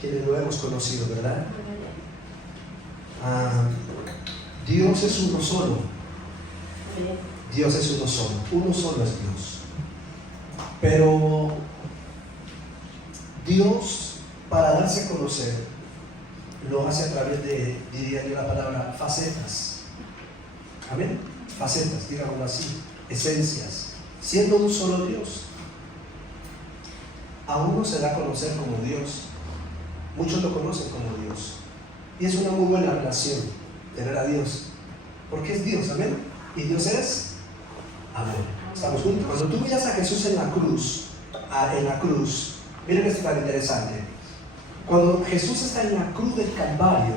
quienes lo hemos conocido, ¿verdad? Dios es uno solo. Dios es uno solo. Uno solo es Dios. Pero Dios, para darse a conocer, lo hace a través de, diría yo la palabra, facetas. Amén. Facetas, digámoslo así, esencias. Siendo un solo Dios, a uno se da a conocer como Dios. Muchos lo conocen como Dios. Y es una muy buena relación tener a Dios, porque es Dios, amén. Y Dios es amor. Estamos juntos. Cuando tú miras a Jesús en la cruz, miren esto tan interesante. Cuando Jesús está en la cruz del Calvario,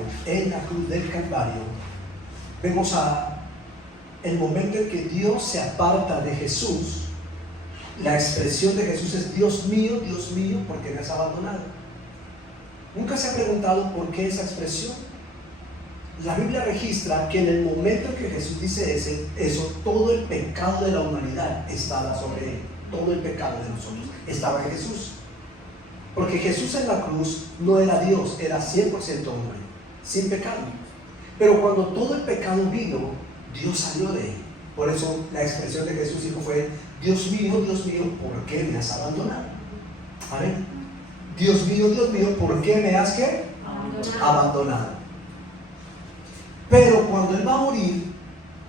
vemos el momento en que Dios se aparta de Jesús. La expresión de Jesús es: Dios mío, ¿por qué me has abandonado? ¿Nunca se ha preguntado por qué esa expresión? La Biblia registra que en el momento en que Jesús dice eso, todo el pecado de la humanidad estaba sobre él. Todo el pecado de nosotros estaba en Jesús. Porque Jesús en la cruz no era Dios, era 100% hombre, sin pecado. Pero cuando todo el pecado vino, Dios salió de él. Por eso la expresión de Jesús dijo fue: Dios mío, ¿por qué me has abandonado? Amén. Dios mío, ¿por qué me has ¿qué? Abandonado. Pero cuando él va a morir,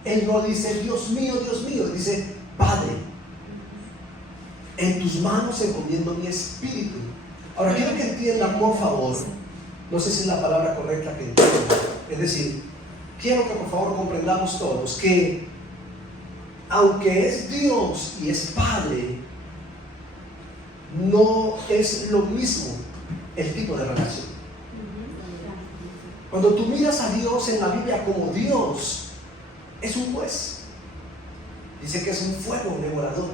él no dice Dios mío, dice: Padre, en tus manos encomiendo mi espíritu. Ahora quiero que entiendan, por favor, no sé si es la palabra correcta que entiendan, es decir, quiero que por favor comprendamos todos que aunque es Dios y es Padre, no es lo mismo el tipo de relación. Cuando tú miras a Dios en la Biblia como Dios, es un juez. Dice que es un fuego devorador.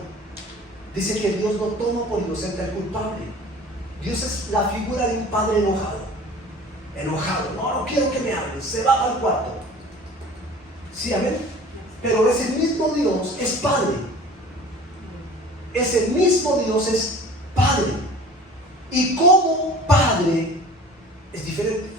Dice que Dios no toma por inocente al culpable. Dios es la figura de un padre enojado, no quiero que me hables, se va al cuarto. Sí, amén. Pero ese mismo Dios es Padre. Ese mismo Dios es Padre. Y como Padre es diferente.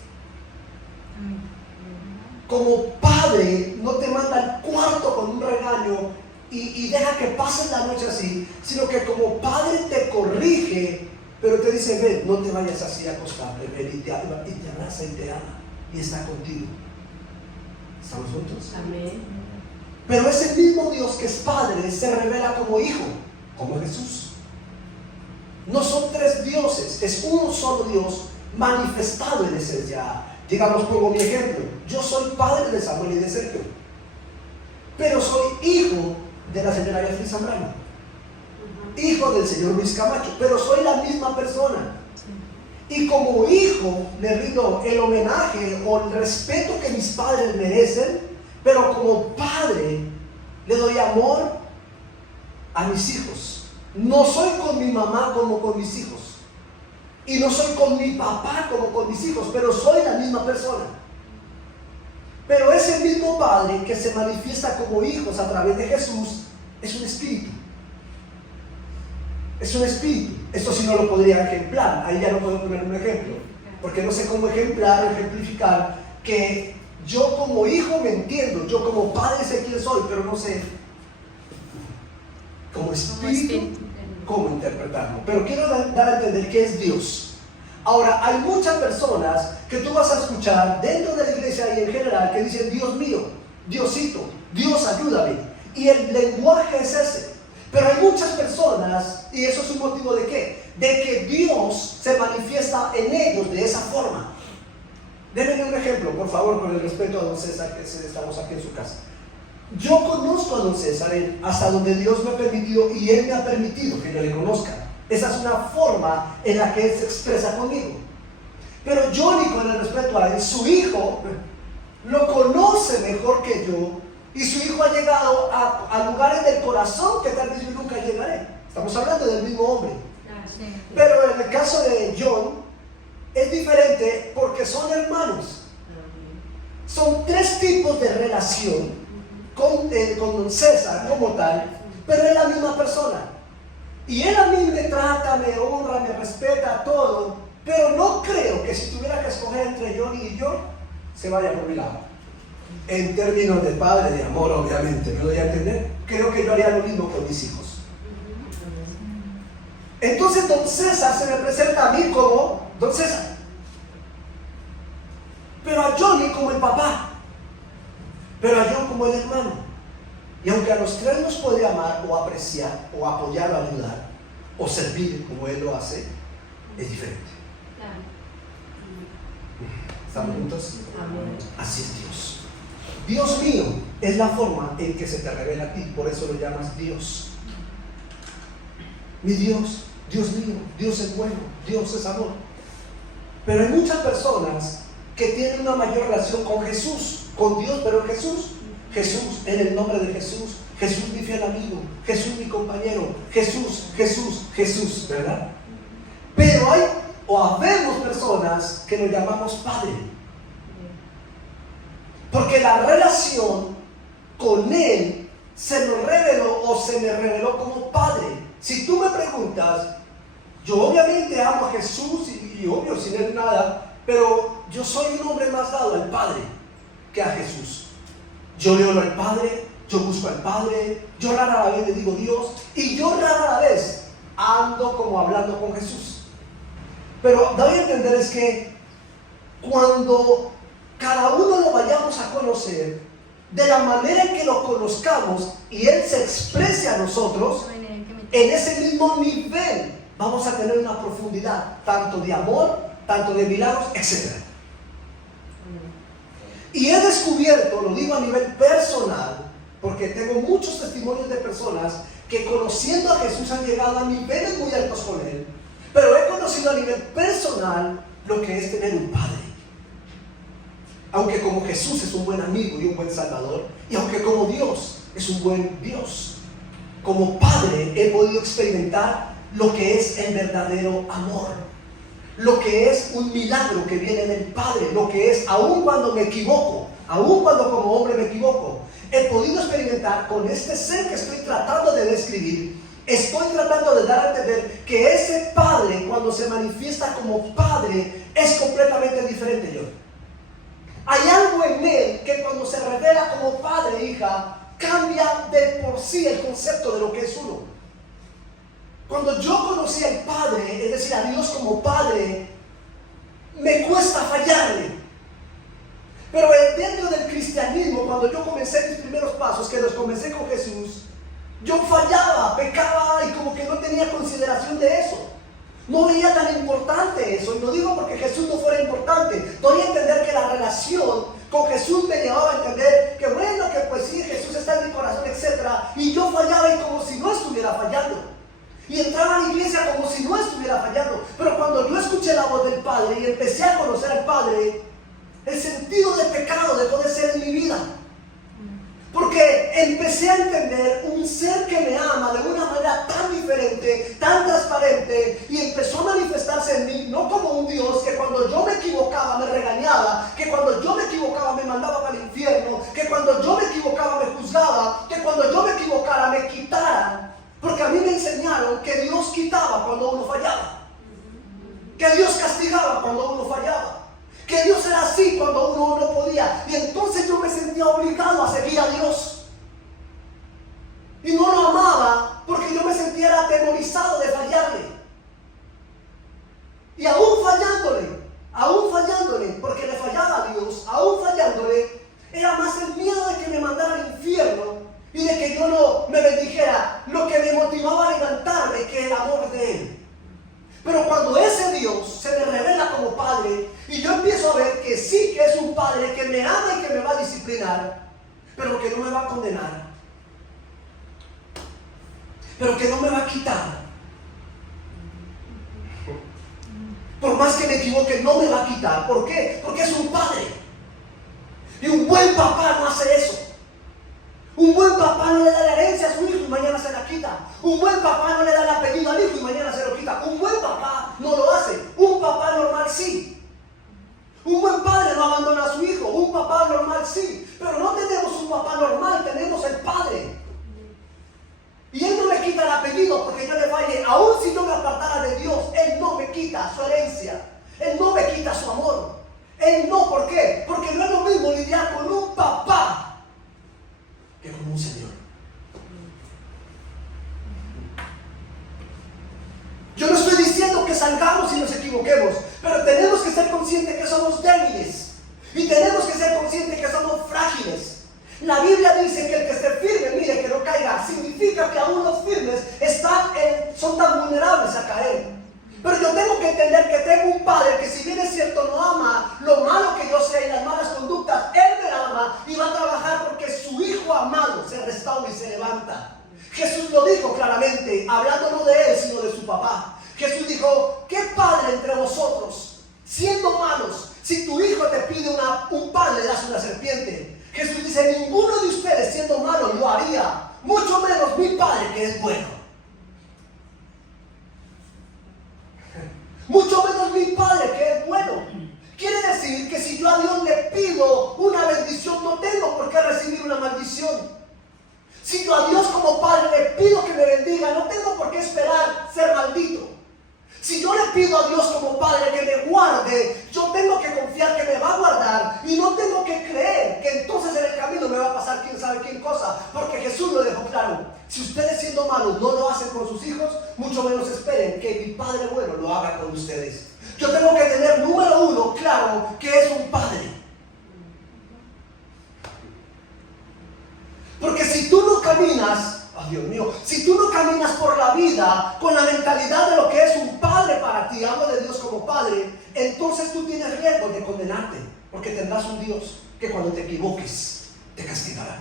Como Padre no te manda al cuarto con un regaño y deja que pases la noche así, sino que como Padre te corrige, pero te dice: ven, no te vayas así a acostarte, ven, y te abraza y te ama y está contigo. ¿Estamos juntos? Amén. Pero ese mismo Dios que es Padre se revela como Hijo, como Jesús. No son tres dioses, es uno solo Dios manifestado en esencia. Digamos, pongo mi ejemplo: yo soy padre de Samuel y de Sergio, pero soy hijo de la señora Beatriz Zambrano, hijo del señor Luis Camacho, pero soy la misma persona. Y como hijo le rindo el homenaje o el respeto que mis padres merecen, pero como padre le doy amor a mis hijos. No soy con mi mamá como con mis hijos, y no soy con mi papá como con mis hijos, pero soy la misma persona. Pero ese mismo Padre que se manifiesta como hijos a través de Jesús es un espíritu. Es un espíritu. Esto sí no lo podría ejemplar, ahí ya no puedo poner un ejemplo, porque no sé cómo ejemplificar que yo como hijo me entiendo, yo como padre sé quién soy, pero no sé como espíritu cómo interpretarlo. Pero quiero dar a entender que es Dios. Ahora, hay muchas personas que tú vas a escuchar dentro de la iglesia y en general que dicen: Dios mío, Diosito, Dios ayúdame. Y el lenguaje es ese. Pero hay muchas personas, y eso es un motivo de ¿qué? De que Dios se manifiesta en ellos de esa forma. Denme un ejemplo, por favor, con el respeto a don César, que estamos aquí en su casa. Yo conozco a don César hasta donde Dios me ha permitido, y él me ha permitido que yo le conozca. Esa es una forma en la que él se expresa conmigo. Pero Johnny, con el respeto a él, su hijo lo conoce mejor que yo, y su hijo ha llegado a lugares del corazón que tal vez yo nunca llegaré. Estamos hablando del mismo hombre. Pero en el caso de John es diferente porque son hermanos. Son tres tipos de relación con don César como tal, pero es la misma persona. Y Él a mí me trata, me honra, me respeta, todo. Pero no creo que si tuviera que escoger entre Johnny y yo, se vaya por mi lado. En términos de padre, de amor, obviamente, ¿me lo voy a entender? Creo que yo haría lo mismo con mis hijos. Entonces don César se me presenta a mí como don César, pero a Johnny como el papá, pero a John como el hermano. Y aunque a los tres nos puede amar o apreciar o apoyar o ayudar o servir como Él lo hace, es diferente. ¿Estamos juntos? Así es Dios. Dios mío es la forma en que se te revela a ti, por eso lo llamas Dios. Mi Dios, Dios mío, Dios es bueno, Dios es amor. Pero hay muchas personas que tienen una mayor relación con Jesús, con Dios, pero Jesús, en el nombre de Jesús, Jesús mi fiel amigo, Jesús mi compañero, Jesús, ¿verdad? Pero hay o habemos personas que nos llamamos Padre, porque la relación con Él se nos reveló o se me reveló como Padre. Si tú me preguntas, yo obviamente amo a Jesús y obvio sin Él nada, pero yo soy un hombre más dado al Padre que a Jesús. Yo le oro al Padre, yo busco al Padre, yo rara vez le digo Dios y yo rara vez ando como hablando con Jesús. Pero doy a entender es que cuando cada uno lo vayamos a conocer, de la manera en que lo conozcamos y Él se exprese a nosotros, en ese mismo nivel vamos a tener una profundidad, tanto de amor, tanto de milagros, etc. Y he descubierto, lo digo a nivel personal, porque tengo muchos testimonios de personas que conociendo a Jesús han llegado a niveles muy altos con Él, pero he conocido a nivel personal lo que es tener un Padre. Aunque como Jesús es un buen amigo y un buen Salvador, y aunque como Dios es un buen Dios, como Padre he podido experimentar lo que es el verdadero amor, lo que es un milagro que viene del Padre, lo que es, aun cuando me equivoco, aun cuando como hombre me equivoco, he podido experimentar con este ser que estoy tratando de describir. Estoy tratando de dar a entender que ese Padre, cuando se manifiesta como Padre, es completamente diferente yo. Hay algo en Él que cuando se revela como Padre, hija, cambia de por sí el concepto de lo que es uno. Cuando yo conocí al Padre, es decir, a Dios como Padre, me cuesta fallarle. Pero dentro del cristianismo, cuando yo comencé mis primeros pasos, que los comencé con Jesús, yo fallaba, pecaba y como que no tenía consideración de eso. No veía tan importante eso, y no digo porque Jesús no fuera importante. Doy a entender que la relación con Jesús me llevaba a entender que bueno, que pues sí, Jesús está en mi corazón, etc. Y yo fallaba y como si no estuviera fallando. Y entraba a la iglesia como si no estuviera fallando. Pero cuando yo escuché la voz del Padre y empecé a conocer al Padre, el sentido de pecado dejó de ser en mi vida. Porque empecé a entender un ser que me ama de una manera tan diferente, tan transparente, y empezó a manifestarse en mí, no como un Dios que cuando yo me equivocaba me regañaba, que cuando yo me equivocaba me mandaba para el infierno, que cuando yo me equivocaba me juzgaba, que cuando yo me equivocara me quitara. Porque a mí me enseñaron que Dios quitaba cuando uno fallaba, que Dios castigaba cuando uno fallaba, que Dios era así cuando uno no podía. Y entonces yo me sentía obligado a seguir a Dios. Y no lo amaba porque yo me sentía atemorizado de fallarle. Y aún fallándole, porque le fallaba a Dios, aún fallándole, era más el miedo de que me mandara al infierno y de que yo no me bendijera, lo que me motivaba a levantarme, que el amor de Él. Pero cuando ese Dios se me revela como Padre y yo empiezo a ver que sí que es un Padre que me ama y que me va a disciplinar, pero que no me va a condenar, pero que no me va a quitar, por más que me equivoque no me va a quitar. ¿Por qué? Porque es un Padre. Y un buen papá no hace eso. Un buen papá no le da la herencia a su hijo y mañana se la quita. Un buen papá no le da el apellido al hijo y mañana se lo quita. Un buen papá no lo hace. Un papá normal sí. Un buen padre no abandona a su hijo. Un papá normal sí. Pero no tenemos un papá normal, tenemos el Padre. Y Él no le quita quita el apellido porque yo le falle. Aún si yo me apartara de Dios, Él no me quita su herencia. Él no me quita su amor. Él no, ¿por qué? Porque no es lo mismo lidiar con un papá que con un Señor. Yo no estoy diciendo que salgamos y nos equivoquemos, pero tenemos que ser conscientes que somos débiles y tenemos que ser conscientes que somos frágiles. La Biblia dice que el que esté firme, mire, que no caiga. Significa que aún los firmes son tan vulnerables a caer. Pero yo tengo que entender que tengo un Padre que, si bien es cierto, no ama lo malo que yo sé y las malas conductas, Él me ama y va a trabajar porque su Hijo amado se restaura y se levanta. Jesús lo dijo claramente, hablando no de Él, sino de su papá. Jesús dijo: ¿qué padre entre vosotros, siendo malos, si tu hijo te pide un pan, le das una serpiente? Jesús dice: ninguno de ustedes, siendo malos, lo haría, mucho menos mi Padre que es bueno. Mucho menos mi Padre que es bueno. Quiere decir que si yo a Dios le pido una bendición, no tengo por qué recibir una maldición. Si yo a Dios como Padre le pido que me bendiga, no tengo por qué esperar ser maldito. Si yo le pido a Dios como Padre que me guarde, yo tengo que confiar que me va a guardar y no tengo que creer que entonces en el camino me va a pasar quién sabe qué cosa, porque Jesús lo dejó claro: si ustedes, siendo malos, no lo hacen con sus hijos, mucho menos esperen que mi Padre bueno lo haga con ustedes. Yo tengo que tener, número uno, claro que es un Padre. Porque si tú no caminas, oh Dios mío, si tú no caminas por la vida con la mentalidad de lo que es un Padre para ti, hablo de Dios como Padre, entonces tú tienes riesgo de condenarte, porque tendrás un Dios que cuando te equivoques te castigará.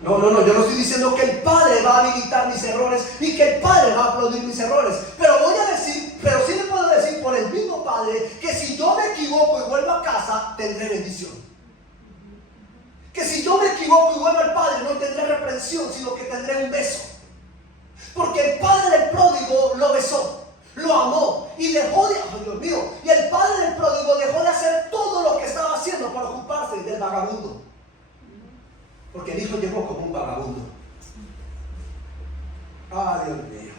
No, yo no estoy diciendo que el Padre va a habilitar mis errores y que el Padre va a aplaudir mis errores, pero sí le puedo decir por el mismo Padre que si yo me equivoco y vuelvo a casa, tendré bendición. Que si yo me equivoco y vuelvo al Padre, no tendré reprensión, sino que tendré un beso. Porque el Padre del pródigo lo besó, lo amó y dejó de... Oh, Dios mío, y el Padre del pródigo dejó de hacer todo lo que estaba haciendo para ocuparse del vagabundo. Porque el hijo llegó como un vagabundo. Ah, Dios mío.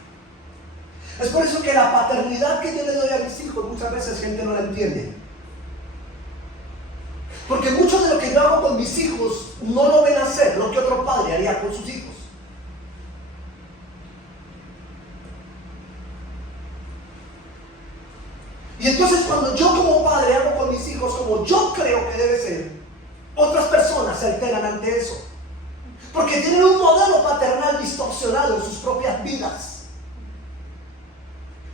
Es por eso que la paternidad que yo le doy a mis hijos, muchas veces gente no la entiende. Porque mucho de lo que yo hago con mis hijos no lo ven hacer lo que otro padre haría con sus hijos. Y entonces, cuando yo como padre hago con mis hijos como yo creo que debe ser, otras personas se alteran ante eso. Porque tienen un modelo paternal distorsionado en sus propias vidas.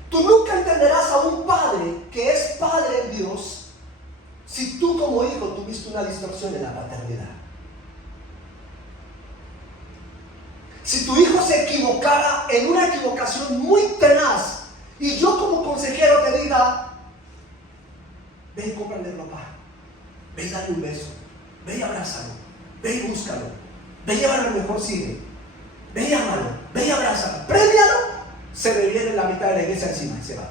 Tú nunca entenderás a un padre que es padre en Dios si tú como hijo tuviste una distorsión en la paternidad. Si tu hijo se equivocara en una equivocación muy tenaz y yo como consejero te diga: ve y cómprale ropa, ve y dale un beso, ve y abrázalo, ve y búscalo, ve y llévalo al mejor cine, ve y ámalo, ve y abrázalo, premialo, se me viene la mitad de la iglesia encima y se va.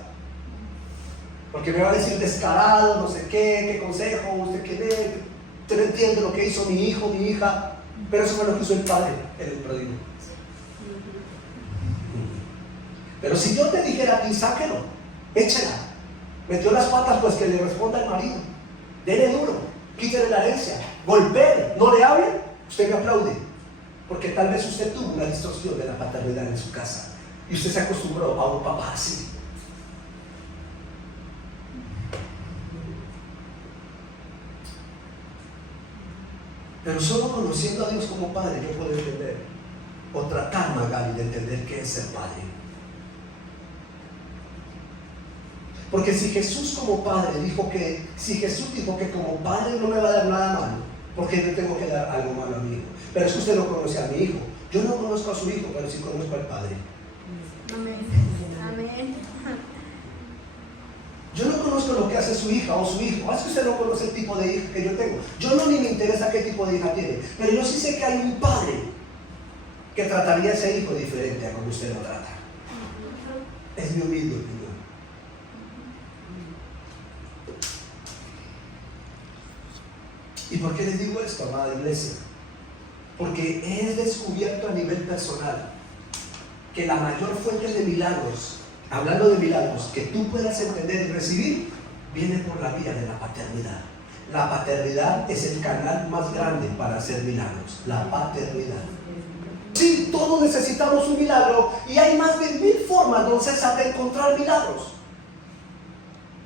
Porque me va a decir descarado, no sé qué consejo, usted qué ve, usted no entiende lo que hizo mi hijo, mi hija. Pero eso fue lo que hizo el Padre en el pródigo. Pero si yo te dijera a ti: sáquelo, échela, metió las patas, pues que le responda al marido, dele duro, quítele la herencia, golpee, no le hable, usted me aplaude. Porque tal vez usted tuvo una distorsión de la paternidad en su casa y usted se acostumbró a un papá así. Pero solo conociendo a Dios como Padre yo puedo entender, o tratar, Magali, de entender qué es ser Padre. Porque si Jesús como Padre dijo que, si Jesús dijo que como Padre no me va a dar nada malo, ¿por qué yo tengo que dar algo malo a mi hijo? Pero es que usted no conoce a mi hijo. Yo no conozco a su hijo, pero sí conozco al Padre. Amén. Amén. Yo no conozco lo que hace su hija o su hijo. Es que usted no conoce el tipo de hija que yo tengo. Yo no, ni me interesa qué tipo de hija tiene. Pero yo sí sé que hay un padre que trataría a ese hijo diferente a como usted lo trata. Es mi humilde opinión. ¿Y por qué les digo esto, amada iglesia? Porque he descubierto a nivel personal que la mayor fuente de milagros, hablando de milagros, que tú puedas entender y recibir, viene por la vía de la paternidad. La paternidad es el canal más grande para hacer milagros, la paternidad. Sí, todos necesitamos un milagro y hay más de 1000 formas, don César, de encontrar milagros.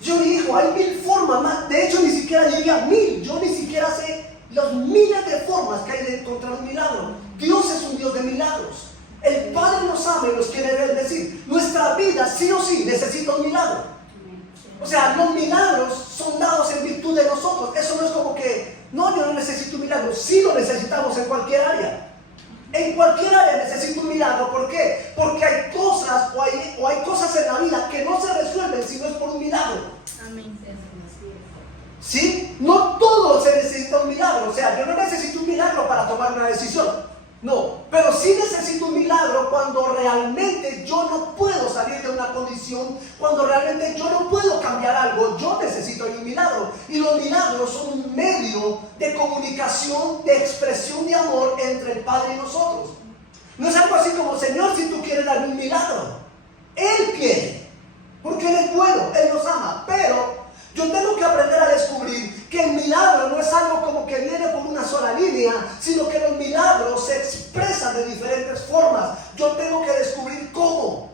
Yo digo, hay 1000 formas más, de hecho ni siquiera llegué a 1000, yo ni siquiera sé las miles de formas que hay de encontrar un milagro. Dios es un Dios de milagros. El Padre nos ama y nos quiere ver, decir, nuestra vida sí o sí necesita un milagro. O sea, los milagros son dados en virtud de nosotros. Eso no es como que, no, yo no necesito un milagro. Sí lo necesitamos en cualquier área. En cualquier área necesito un milagro. ¿Por qué? Porque hay cosas o hay cosas en la vida que no se resuelven si no es por un milagro. Amén. ¿Sí? No todo se necesita un milagro. O sea, yo no necesito un milagro para tomar una decisión. No, pero sí necesito un milagro cuando realmente yo no puedo salir de una condición, cuando realmente yo no puedo cambiar algo, yo necesito un milagro. Y los milagros son un medio de comunicación, de expresión de amor entre el Padre y nosotros. No es algo así como, Señor, si tú quieres darme un milagro. Él quiere, porque Él es bueno, Él nos ama, pero yo tengo que aprender a descubrir que el milagro no es algo como que viene por una sola línea, sino que los milagros se expresan de diferentes formas. Yo tengo que descubrir cómo.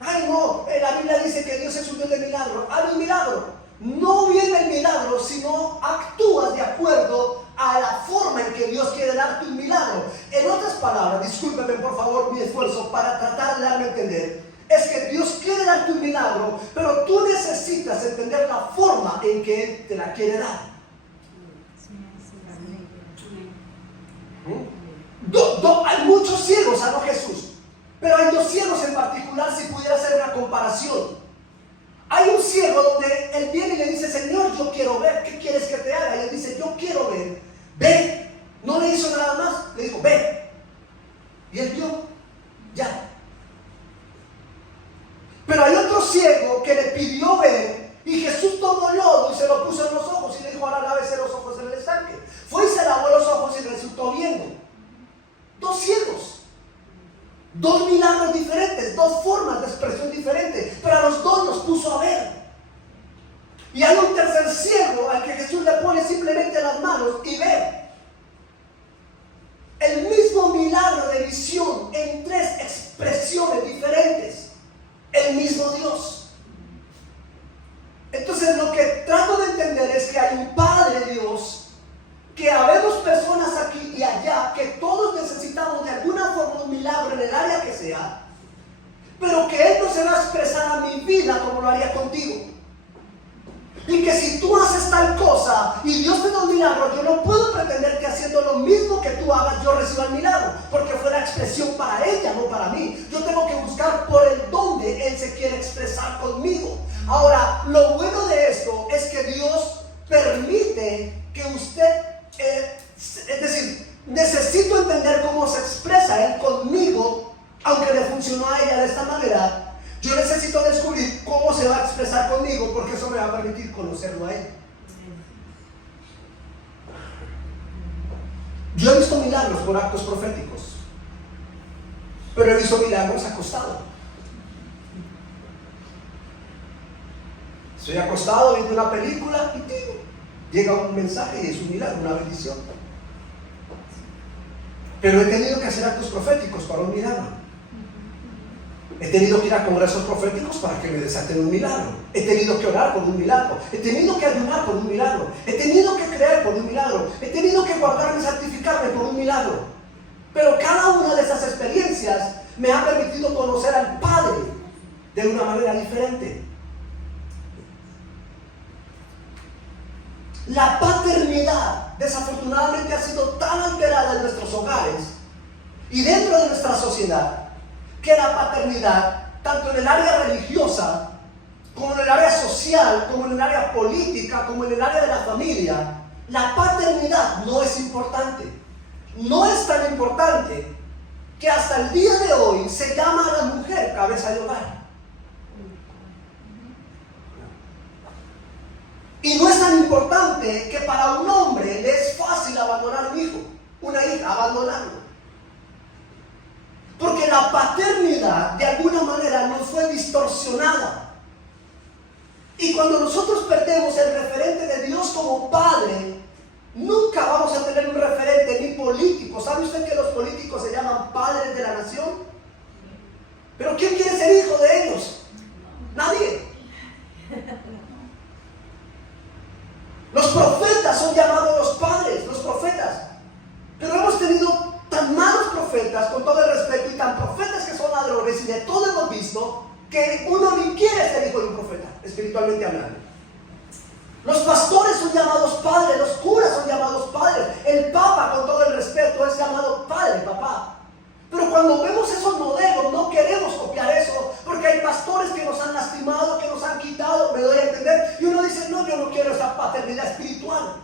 Ay, no, la Biblia dice que Dios es un Dios de milagro. Hay un milagro. No viene el milagro, sino actúas de acuerdo a la forma en que Dios quiere darte un milagro. En otras palabras, discúlpeme por favor mi esfuerzo para tratar de darme a entender. Es que Dios quiere darte un milagro, pero tú necesitas entender la forma en que Él te la quiere dar. Hay muchos ciegos, sanó Jesús, pero hay 2 ciegos en particular, si pudiera hacer una comparación. Hay un ciego donde él viene y le dice, Señor, yo quiero ver, ¿qué quieres que te haga? Y él dice, yo quiero ver, ve. No le hizo nada más, le dijo, ve. Y él vio, ya. Pero hay otro ciego que le pidió ver y Jesús tomó lodo y se lo puso en los ojos y le dijo, ahora lávese los ojos en el estanque. Fue y se lavó los ojos y resultó viendo. 2 ciegos, 2 milagros diferentes, 2 formas de expresión diferentes, pero a los 2 los puso a ver. Y hay un tercer ciego al que Jesús le pone simplemente las manos y ve. El mismo milagro de visión en 3 expresiones diferentes. El mismo Dios. Entonces lo que trato de entender es que hay un Padre Dios, que habemos personas aquí y allá, que todos necesitamos de alguna forma un milagro en el área que sea, pero que Él no se va a expresar a mi vida como lo haría contigo. Y que si tú haces tal cosa y Dios te da un milagro, yo no puedo pretender que haciendo lo mismo que tú hagas yo reciba el milagro, porque fue la expresión para ella, no para mí. Yo tengo que buscar por el dónde Él se quiere expresar conmigo. Ahora, lo bueno de esto es que Dios permite que usted, es decir, necesito entender cómo se expresa Él conmigo, aunque le funcionó a ella de esta manera. Yo necesito descubrir cómo se va a expresar conmigo, porque eso me va a permitir conocerlo a Él. Yo he visto milagros por actos proféticos, pero he visto milagros acostado. Estoy acostado viendo una película y llega un mensaje y es un milagro, una bendición. Pero he tenido que hacer actos proféticos para un milagro. He tenido que ir a congresos proféticos para que me desaten un milagro. He tenido que orar por un milagro. He tenido que ayunar por un milagro. He tenido que creer por un milagro. He tenido que guardarme y santificarme por un milagro. Pero cada una de esas experiencias me ha permitido conocer al Padre de una manera diferente. La paternidad desafortunadamente ha sido tan alterada en nuestros hogares y dentro de nuestra sociedad, que la paternidad, tanto en el área religiosa, como en el área social, como en el área política, como en el área de la familia, la paternidad no es importante. No es tan importante que hasta el día de hoy se llama a la mujer cabeza de hogar. Y no es tan importante que para un hombre le es fácil abandonar un hijo, una hija, abandonarlo. Porque la paternidad de alguna manera nos fue distorsionada. Y cuando nosotros perdemos el referente de Dios como Padre, nunca vamos a tener un referente ni político. ¿Sabe usted que los políticos se llaman padres de la nación? ¿Pero quién quiere ser hijo de ellos? Nadie. Los profetas son llamados los padres, los profetas. Pero hemos tenido tan malos profetas, con todo el respeto, y tan profetas que son ladrones, y de todo hemos visto, que uno ni quiere ser hijo de un profeta, espiritualmente hablando. Los pastores son llamados padres, los curas son llamados padres, el papa, con todo el respeto, es llamado padre, papá. Pero cuando vemos esos modelos, no queremos copiar eso, porque hay pastores que nos han lastimado, que nos han quitado, me doy a entender, y uno dice, no, yo no quiero esa paternidad espiritual.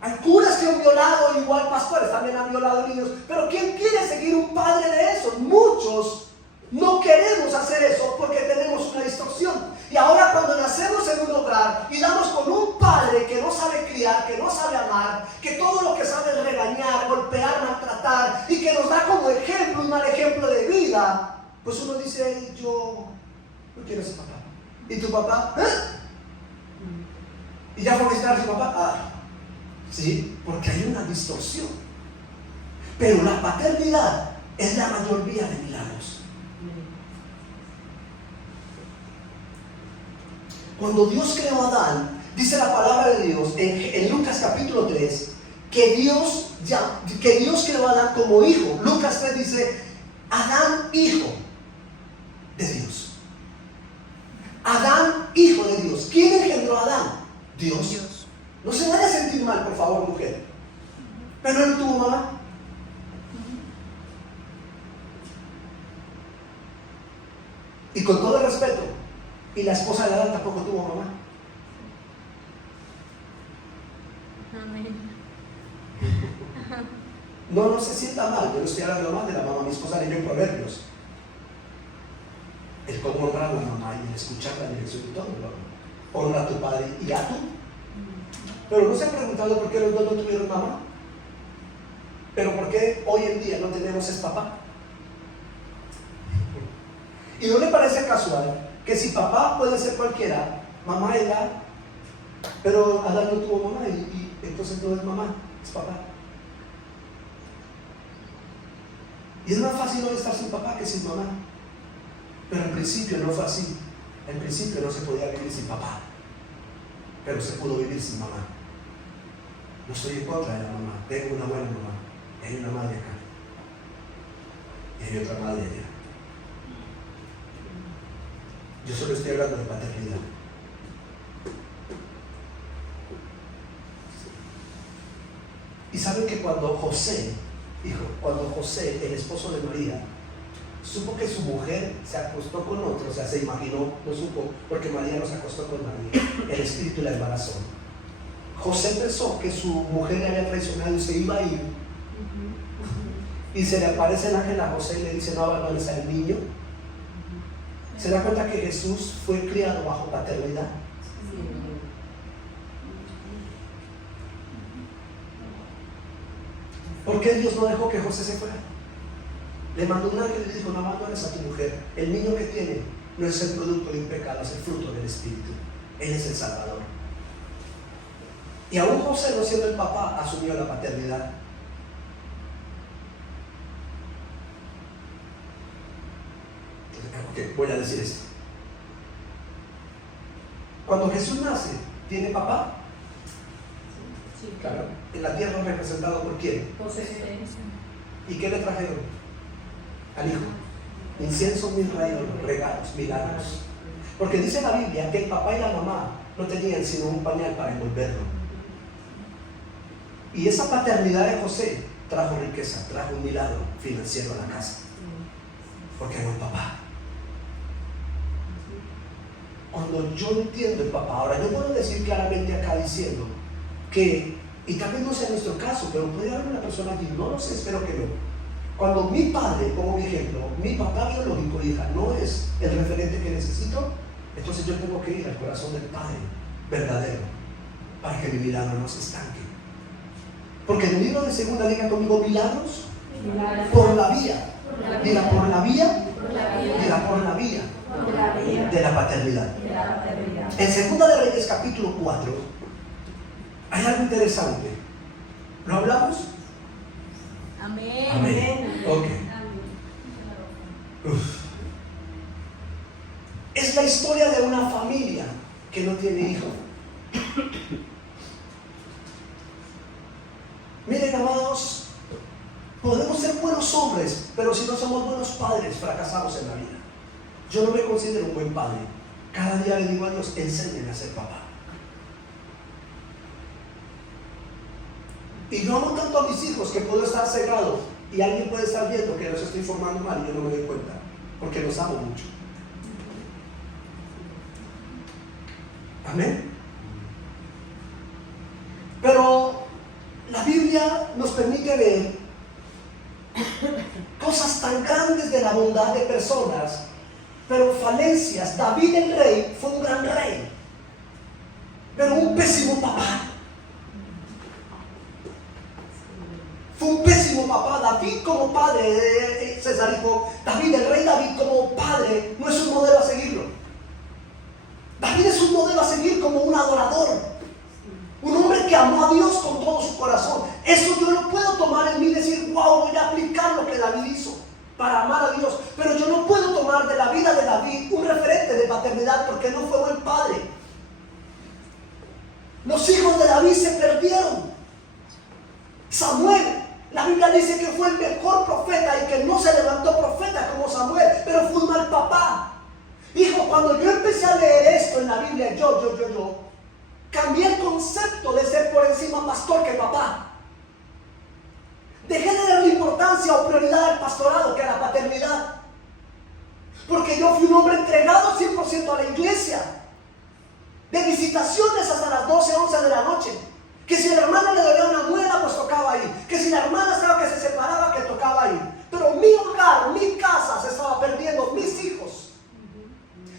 Hay curas que han violado, igual pastores también han violado niños, pero ¿quién quiere seguir un padre de esos? Muchos no queremos hacer eso porque tenemos una distorsión. Y ahora cuando nacemos en un hogar y damos con un padre que no sabe criar, que no sabe amar, que todo lo que sabe es regañar, golpear, maltratar, y que nos da como ejemplo, un mal ejemplo de vida, pues uno dice, yo no quiero ser papá. ¿Y tu papá? ¿Y ya fue a visitar a su papá? Sí, porque hay una distorsión. Pero la paternidad es la mayor vía de milagros. Cuando Dios creó a Adán, dice la palabra de Dios en Lucas capítulo 3, que Dios creó a Adán como hijo. Lucas 3 dice, Adán hijo de Dios. Adán hijo de Dios. ¿Quién engendró a Adán? Dios. No se vaya a sentir mal, por favor, mujer. Pero él tuvo mamá. Y con todo el respeto, y la esposa de Adán tampoco tuvo mamá. Amén. No se sienta mal, yo no estoy hablando más de la mamá. Mi esposa leyó en Proverbios el cómo honrar a la mamá y el escuchar la dirección de todo. Honra a tu padre y a tú. Pero no se ha preguntado por qué los dos no tuvieron mamá. Pero por qué hoy en día no tenemos ese papá. ¿Y no le parece casual que si papá puede ser cualquiera, mamá era, pero Adán no tuvo mamá y entonces no es mamá, es papá? Y es más fácil hoy estar sin papá que sin mamá. Pero al principio no fue así. Al principio no se podía vivir sin papá, pero se pudo vivir sin mamá. No estoy en contra de la mamá, tengo una buena mamá. Hay una madre acá y hay otra madre allá. Yo solo estoy hablando de paternidad. Y saben que cuando José, el esposo de María, supo que su mujer se acostó con otro, o sea, se imaginó, no supo, porque María no se acostó con María, el espíritu la embarazó. José pensó que su mujer le había traicionado y se iba a ir. Y se le aparece el ángel a José y le dice, no abandones al niño. ¿Se da cuenta que Jesús fue criado bajo paternidad? ¿Por qué Dios no dejó que José se fuera? Le mandó un ángel y le dijo, no abandones a tu mujer. El niño que tiene no es el producto de un pecado, es el fruto del Espíritu. Él es el Salvador. Y aún José, no siendo el papá, asumió la paternidad. Ok, voy a decir esto. Cuando Jesús nace, ¿tiene papá? Sí. Claro. En la tierra representado por ¿quién? José. ¿Y qué le trajeron? Al hijo. Incienso, mirra y regalos, milagros. Porque dice la Biblia que el papá y la mamá no tenían sino un pañal para envolverlo. Y esa paternidad de José trajo riqueza, trajo un milagro financiero a la casa. Porque era un papá. Cuando yo entiendo el papá, ahora yo puedo decir claramente acá diciendo que, y tal vez no sea nuestro caso, pero puede haber una persona aquí, no lo sé, espero que no. Cuando mi padre, como mi ejemplo, mi papá biológico, hija, no es el referente que necesito, entonces yo tengo que ir al corazón del Padre verdadero para que mi milagro no se estanque. Porque en el libro de segunda, diga conmigo, milagros Por la vía. Diga, por la vía. Diga, por la vía de la paternidad. En Segunda de Reyes capítulo 4 hay algo interesante. ¿Lo hablamos? Amén. Amén. Ok. Uf. Es la historia de una familia que no tiene hijos. Miren, amados, podemos ser buenos hombres, pero si no somos buenos padres, fracasamos en la vida. Yo no me considero un buen padre. Cada día le digo a Dios, enséñame a ser papá. Y yo amo tanto a mis hijos que puedo estar cegado y alguien puede estar viendo que los estoy formando mal y yo no me doy cuenta, porque los amo mucho. Amén. Pero la Biblia nos permite ver cosas tan grandes de la bondad de personas, pero falencias. David el rey fue un gran rey, pero un pésimo papá. Fue un pésimo papá. David como padre, César dijo, David, el rey David como padre no es un modelo a seguirlo. David es un modelo a seguir como un adorador, un hombre que amó a Dios con todo su corazón. Eso yo no puedo tomar en mí y decir, wow, voy a aplicar lo que David hizo para amar a Dios. Pero yo no puedo tomar de la vida de David un referente de paternidad, porque no fue buen padre. Los hijos de David se perdieron. Samuel, la Biblia dice que fue el mejor profeta y que no se levantó profeta como Samuel, pero fue un mal papá. Hijo, cuando yo empecé a leer esto en la Biblia, yo cambié el concepto de ser por encima pastor que papá. Dejé de darle importancia o prioridad al pastorado que a la paternidad, porque yo fui un hombre entregado 100% a la iglesia, de visitaciones hasta las 12, 11 de la noche. Que si el hermano le dolía una muela, pues tocaba ahí. Que si la hermana estaba que se separaba, que tocaba ahí. Pero mi hogar, mi casa se estaba perdiendo, mis hijos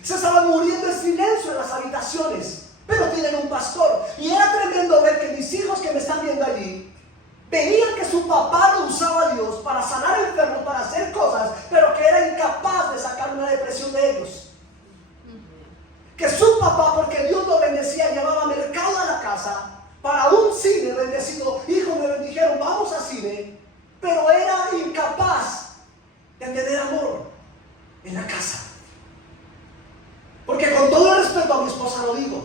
se estaban muriendo en silencio en las habitaciones, pero tienen un pastor. Y era tremendo ver que mis hijos que me están viendo allí veían que su papá lo usaba a Dios para sanar enfermos, para hacer cosas, pero que era incapaz de sacar una depresión de ellos. Que su papá, porque Dios lo bendecía, llevaba mercado a la casa para un cine bendecido. Hijo, me bendijeron, vamos a cine, pero era incapaz de tener amor en la casa. Porque con todo el respeto a mi esposa lo digo,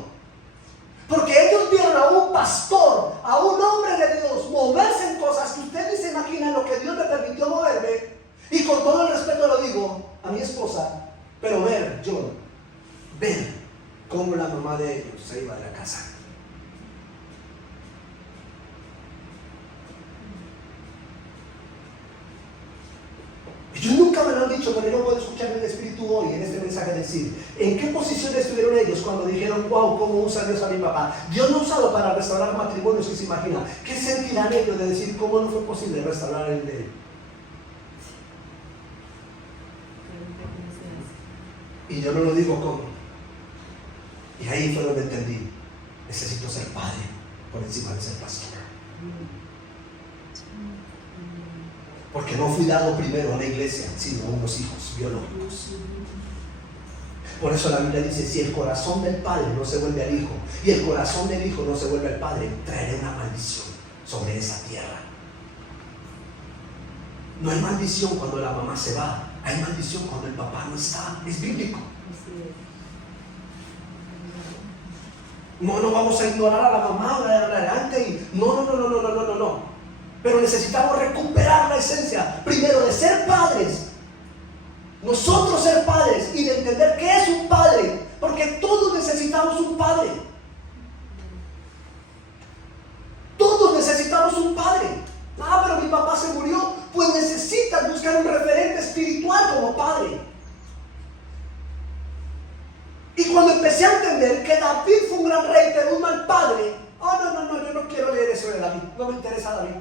porque ellos vieron a un pastor, a un hombre de Dios moverse en cosas que ustedes ni se imaginan lo que Dios me permitió moverme. Y con todo el respeto lo digo a mi esposa, pero ver cómo la mamá de ellos se iba de la casa. Yo nunca me lo han dicho, pero yo puedo escuchar el Espíritu hoy en este mensaje decir, ¿en qué posición estuvieron ellos cuando dijeron, wow, cómo usa Dios a mi papá? Dios no ha usado para restaurar matrimonios, que se imagina. ¿Qué sentirán ellos de decir cómo no fue posible restaurar el de él? Y yo no lo digo con... Y ahí fue donde entendí, necesito ser padre por encima de ser pastor. Porque no fui dado primero a la iglesia, sino a unos hijos biológicos. Por eso la Biblia dice, si el corazón del padre no se vuelve al hijo, y el corazón del hijo no se vuelve al padre, traeré una maldición sobre esa tierra. No hay maldición cuando la mamá se va, hay maldición cuando el papá no está. Es bíblico. No vamos a ignorar a la mamá adelante y no. Pero necesitamos recuperar la esencia, primero de ser padres, nosotros ser padres, y de entender qué es un padre, porque todos necesitamos un padre. Todos necesitamos un padre. Pero mi papá se murió. Pues necesitas buscar un referente espiritual como padre. Y cuando empecé a entender que David fue un gran rey, pero un mal padre, yo no quiero leer eso de David, no me interesa David.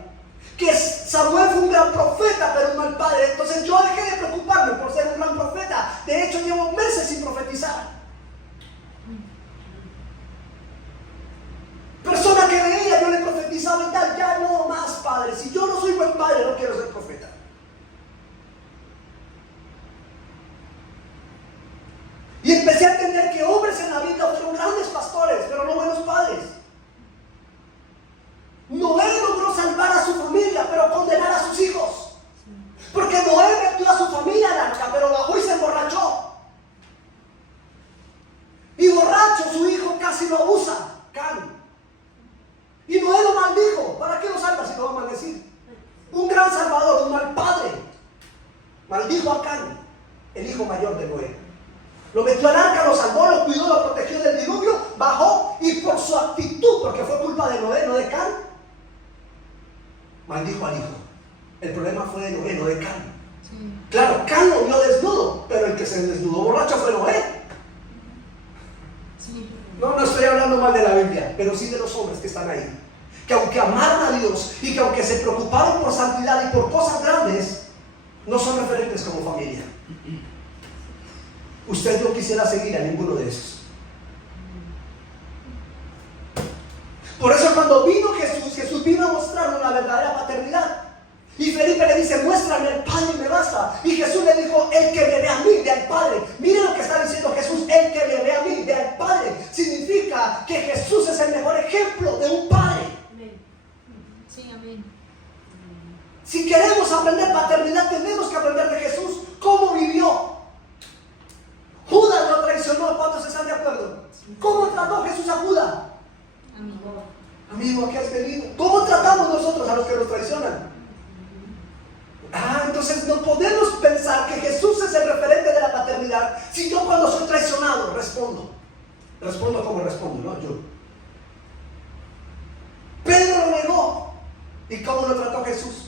Que Samuel fue un gran profeta, pero un mal padre. Entonces yo dejé de preocuparme por ser un gran profeta. De hecho, llevo meses sin profetizar. Persona que veía, yo le profetizaba y tal, ya no más padre. Si yo no soy buen padre, no quiero ser profeta. Maldijo a Can, el hijo mayor de Noé. Lo metió al arca, lo salvó, lo cuidó, lo protegió del diluvio, bajó y por su actitud, porque fue culpa de Noé, no de Can, maldijo al hijo. El problema fue de Noé, no de Can. Sí. Claro, Can lo vio desnudo, pero el que se desnudó borracho fue Noé. Sí. No estoy hablando mal de la Biblia, pero sí de los hombres que están ahí. Que aunque amaron a Dios y que aunque se preocuparon por santidad y por cosas grandes, no son referentes como familia. Usted no quisiera seguir a ninguno de esos. Por eso cuando vino Jesús vino a mostrarnos la verdadera paternidad. Y Felipe le dice, muéstrame al Padre y me basta. Y Jesús le dijo, el que me ve a mí, ve al Padre. Mire lo que está diciendo Jesús, el que me ve a mí, ve al Padre. Significa que Jesús es el mejor ejemplo de un padre. Amén. Sí, amén. Si queremos aprender paternidad, tenemos que aprender de Jesús. ¿Cómo vivió? Judas lo traicionó, ¿cuántos están de acuerdo? ¿Cómo trató Jesús a Judas? Amigo, ¿a qué has venido? ¿Cómo tratamos nosotros a los que nos traicionan? Entonces no podemos pensar que Jesús es el referente de la paternidad si yo cuando soy traicionado respondo como respondo, no yo. Pedro lo negó. ¿Y cómo lo trató Jesús?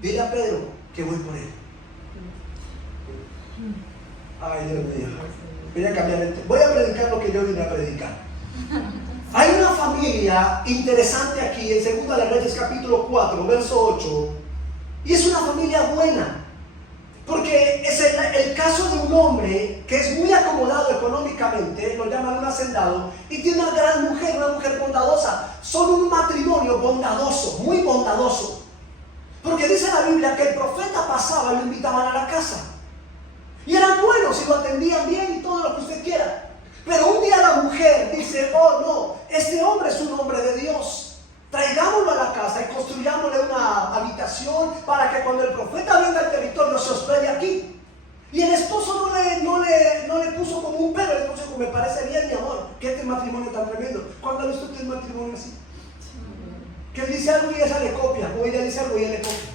Dile a Pedro que voy por él. Ay, Dios mío. Voy a cambiar el tema. Voy a predicar lo que yo vine a predicar. Hay una familia interesante aquí en 2 de Reyes capítulo 4, verso 8. Y es una familia buena. Porque es el caso de un hombre que es muy acomodado económicamente, lo llaman un hacendado, y tiene una gran mujer, una mujer bondadosa. Son un matrimonio bondadoso, muy bondadoso. Porque dice la Biblia que el profeta pasaba y lo invitaban a la casa. Y eran buenos y lo atendían bien y todo lo que usted quiera. Pero un día la mujer dice, oh no, este hombre es un hombre de Dios. Traigámoslo a la casa y construyámosle una habitación para que cuando el profeta venga al territorio se hospede aquí. Y el esposo no le puso como un pero, el esposo dijo, me parece bien, mi amor, que este matrimonio tan tremendo. ¿Cuándo ha visto usted un matrimonio así? Que él dice algo y ella le copia, o ella dice algo y ella le copia.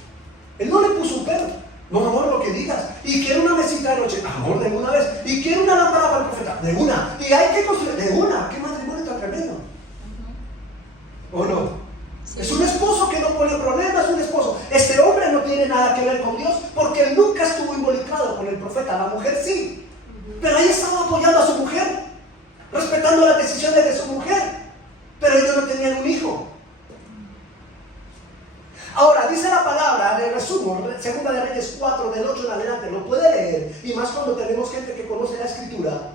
Él no le puso un pero. No, amor, lo que digas. Y quiere una mesita de noche, amor, de una vez. Y quiere una lámpara para el profeta, de una. Y hay que construir, de una. ¿Qué matrimonio tan tremendo? ¿O no? Sí. Es un esposo que no pone problemas, es un esposo. Este hombre no tiene nada que ver con Dios porque él nunca estuvo involucrado con el profeta. La mujer sí. Pero ahí estaba apoyando a su mujer, respetando las decisiones de su mujer. Pero ellos no tenían un hijo. Ahora, dice la palabra, le resumo, 2 de Reyes 4, del 8 en adelante, lo puede leer, y más cuando tenemos gente que conoce la escritura.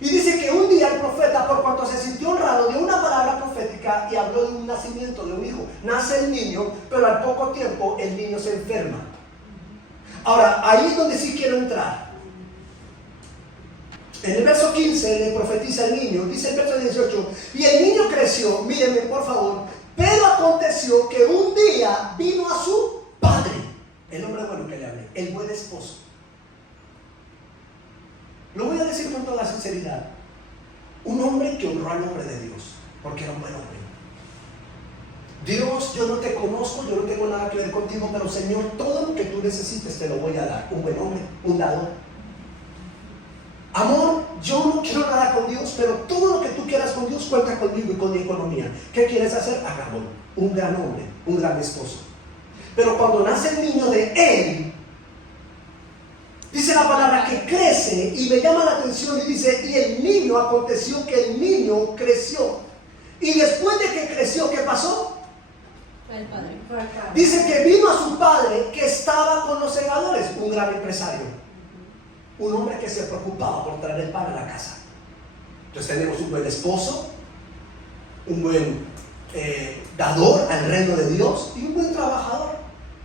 Y dice que un día el profeta, por cuanto se sintió honrado, dio una palabra profética y habló de un nacimiento de un hijo. Nace el niño, pero al poco tiempo el niño se enferma. Ahora, ahí es donde sí quiero entrar. En el verso 15 le profetiza el niño, dice el verso 18, y el niño creció, mírenme por favor, pero aconteció que un día vino a su padre, el hombre bueno que le hablé, el buen esposo. Lo voy a decir con toda sinceridad, un hombre que honró al nombre de Dios, porque era un buen hombre. Dios, yo no te conozco, yo no tengo nada que ver contigo, pero Señor, todo lo que tú necesites te lo voy a dar. Un buen hombre, un dador. Amor, yo no quiero nada con Dios, pero todo lo que tú quieras con Dios cuenta conmigo y con mi economía. ¿Qué quieres hacer? Hagámoslo. Un gran hombre, un gran esposo. Pero cuando nace el niño de él, dice la palabra que crece, y me llama la atención y dice, y el niño, aconteció que el niño creció. Y después de que creció, ¿qué pasó? El padre. Dice que vino a su padre que estaba con los segadores, un gran empresario. Un hombre que se preocupaba por traer el pan a la casa. Entonces tenemos un buen esposo, un buen dador al reino de Dios y un buen trabajador,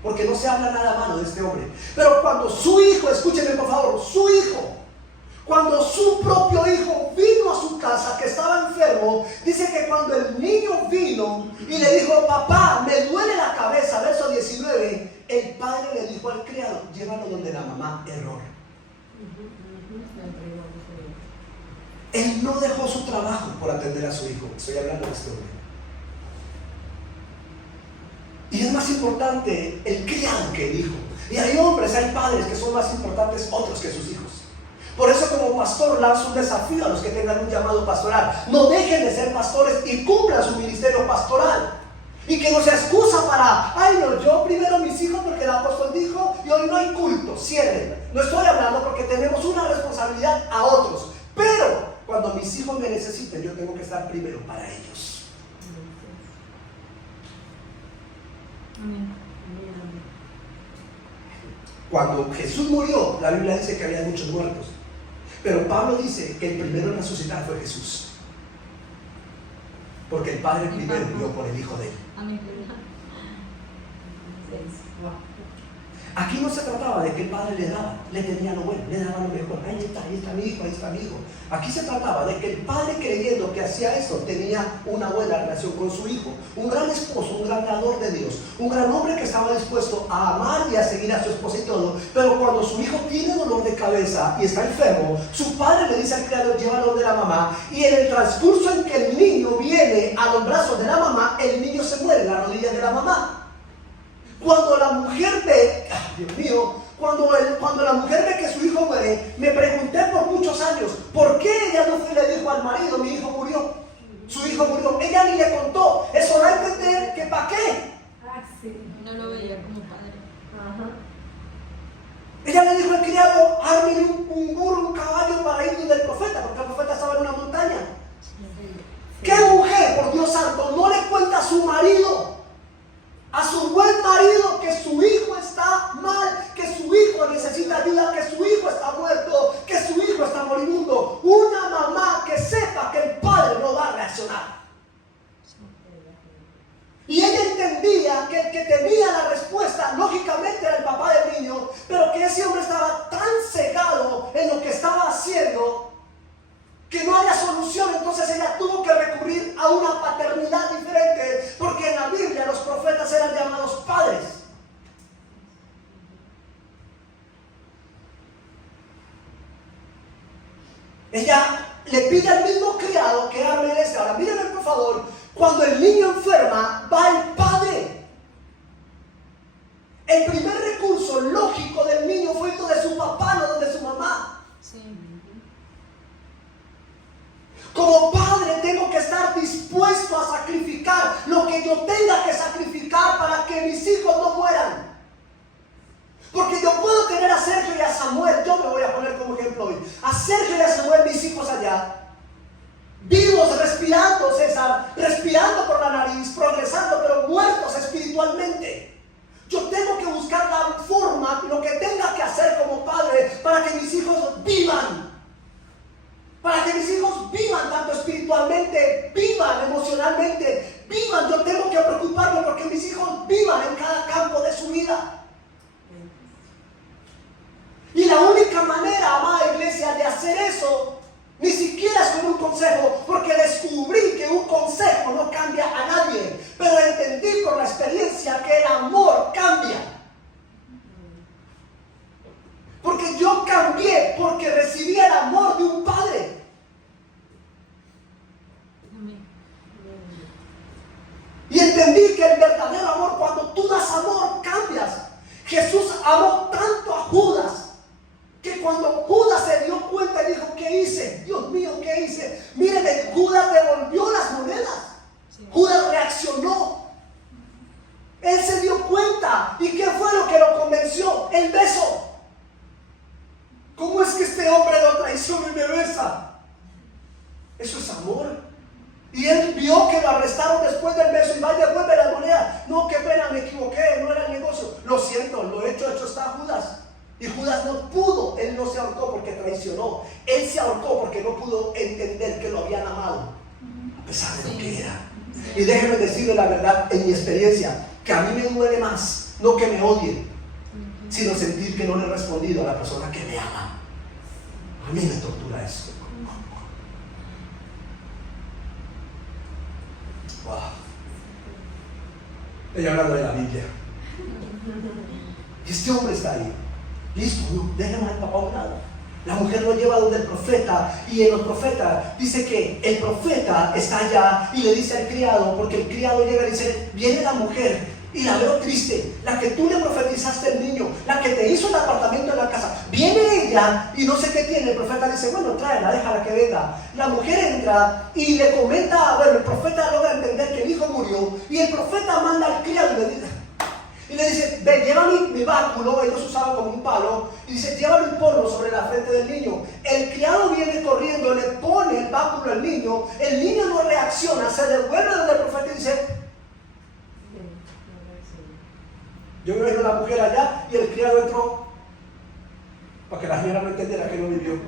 porque no se habla nada malo de este hombre. Pero cuando su hijo, escúchenme por favor, su hijo, cuando su propio hijo vino a su casa que estaba enfermo, dice que cuando el niño vino y le dijo, papá, me duele la cabeza, verso 19, el padre le dijo al criado, llévalo donde la mamá, error. Él no dejó su trabajo por atender a su hijo. Estoy hablando de este hombre. Y es más importante el criado que el hijo. Y hay hombres, hay padres que son más importantes otros que sus hijos. Por eso como pastor lanzo un desafío a los que tengan un llamado pastoral. No dejen de ser pastores y cumplan su ministerio pastoral. Y que no sea excusa para, ay no, yo primero mis hijos porque el apóstol dijo y hoy no hay culto, cierren. No estoy hablando porque tenemos una responsabilidad a otros. Pero cuando mis hijos me necesiten, yo tengo que estar primero para ellos. Amén. Cuando Jesús murió, la Biblia dice que había muchos muertos. Pero Pablo dice que el primero en resucitar fue Jesús. Porque el Padre primero murió por el Hijo de él. Amén. Aquí no se trataba de que el Padre le tenía lo bueno, le daba lo mejor. Ahí está mi hijo, ahí está mi hijo. Aquí se trataba de que el Padre, creyendo que hacía esto, tenía una buena relación con su hijo. Un gran esposo, un gran dador de Dios, un gran hombre que estaba dispuesto a amar y a seguir a su esposa y todo. Pero cuando su hijo tiene dolor de cabeza y está enfermo, su padre le dice al criado, llévalo de la mamá. Y en el transcurso en que el niño viene a los brazos de la mamá, el niño se muere en la rodilla de la mamá. Cuando la mujer ve, Dios mío, cuando la mujer ve que su hijo muere, me pregunté por muchos años, ¿por qué ella no fue y le dijo al marido, mi hijo murió? Su hijo murió, ella ni le contó. Eso da a entender que ¿para qué? No lo veía como padre. Ella le dijo al criado, ármele un burro, un caballo para ir donde el profeta, porque el profeta estaba en una montaña. ¿Qué mujer, por Dios santo, no le cuenta a su marido, a su buen marido, que su hijo está mal, que su hijo necesita ayuda, que su hijo está muerto, que su hijo está moribundo? Una mamá que sepa que el padre no va a reaccionar. Y ella entendía que el que tenía la respuesta, lógicamente, era el papá del niño, pero que ese hombre estaba tan cegado en lo que estaba haciendo que no había solución. Entonces ella tuvo que recurrir a una paternidad diferente, porque en la Biblia los profetas eran llamados padres. Ella le pide al mismo criado que arme este. Ahora mírenme por favor, cuando el niño enferma va el padre. El primer recurso lógico del niño fue donde su papá, no donde su mamá. Sí. Como padre tengo que estar dispuesto a sacrificar lo que yo tenga que sacrificar para que mis hijos no mueran. Porque yo puedo tener a Sergio y a Samuel, yo me voy a poner como ejemplo hoy, a Sergio y a Samuel, mis hijos allá, vivos, respirando, César, respirando por la nariz, progresando, pero muertos espiritualmente. Yo tengo que buscar la forma, lo que tenga que hacer como padre para que mis hijos vivan. Para que mis hijos vivan tanto espiritualmente, vivan emocionalmente, vivan. Yo tengo que preocuparme porque mis hijos vivan en cada campo de su vida. Y la única manera, amada iglesia, de hacer eso, ni siquiera es con un consejo, porque descubrí que un consejo no cambia a nadie, pero entendí por la experiencia que el amor cambia. Porque yo cambié porque recibí el amor de un padre. Amén. Y entendí que el verdadero amor, cuando tú das amor, cambias. Jesús amó tanto a Judas que cuando Judas se dio cuenta y dijo, ¿qué hice? Dios mío, ¿qué hice? Miren, Judas devolvió las monedas. Sí. Judas reaccionó. Él se dio cuenta. ¿Y qué fue lo que lo convenció? El beso. ¿Cómo es que este hombre lo traiciona y me besa? Eso es amor. Y él vio que lo arrestaron después del beso y va y devuelve la moneda. No, qué pena, me equivoqué, no era el negocio. Lo siento, lo hecho está Judas. Y Judas no pudo, él no se ahorcó porque traicionó. Él se ahorcó porque no pudo entender que lo habían amado, a pesar de lo que era. Y déjenme decirle la verdad, en mi experiencia, que a mí me duele más, no que me odien, sino sentir que no le he respondido a la persona que me ama. A mí me tortura eso. Wow. Estoy hablando de la Biblia. Y este hombre está ahí. Listo, no, déjame al papá a un lado. La mujer lo lleva donde el profeta, y en los profetas dice que el profeta está allá y le dice al criado, porque el criado llega y dice, viene la mujer y la veo triste, la que tú le profetizaste al niño, la que te hizo el apartamento en la casa. Viene ella y no sé qué tiene. El profeta le dice, bueno, tráela, déjala que venga. La mujer entra y le comenta, bueno, el profeta logra entender que el hijo murió, y el profeta manda al criado y le dice, ve, lleva mi báculo. Ellos usaban como un palo, y dice, llévalo y ponlo sobre la frente del niño. El criado viene corriendo, le pone el báculo al niño, el niño no reacciona, se devuelve donde el profeta y dice, yo me imagino a la mujer allá y el criado entró, para que la señora no entendiera que no vivió.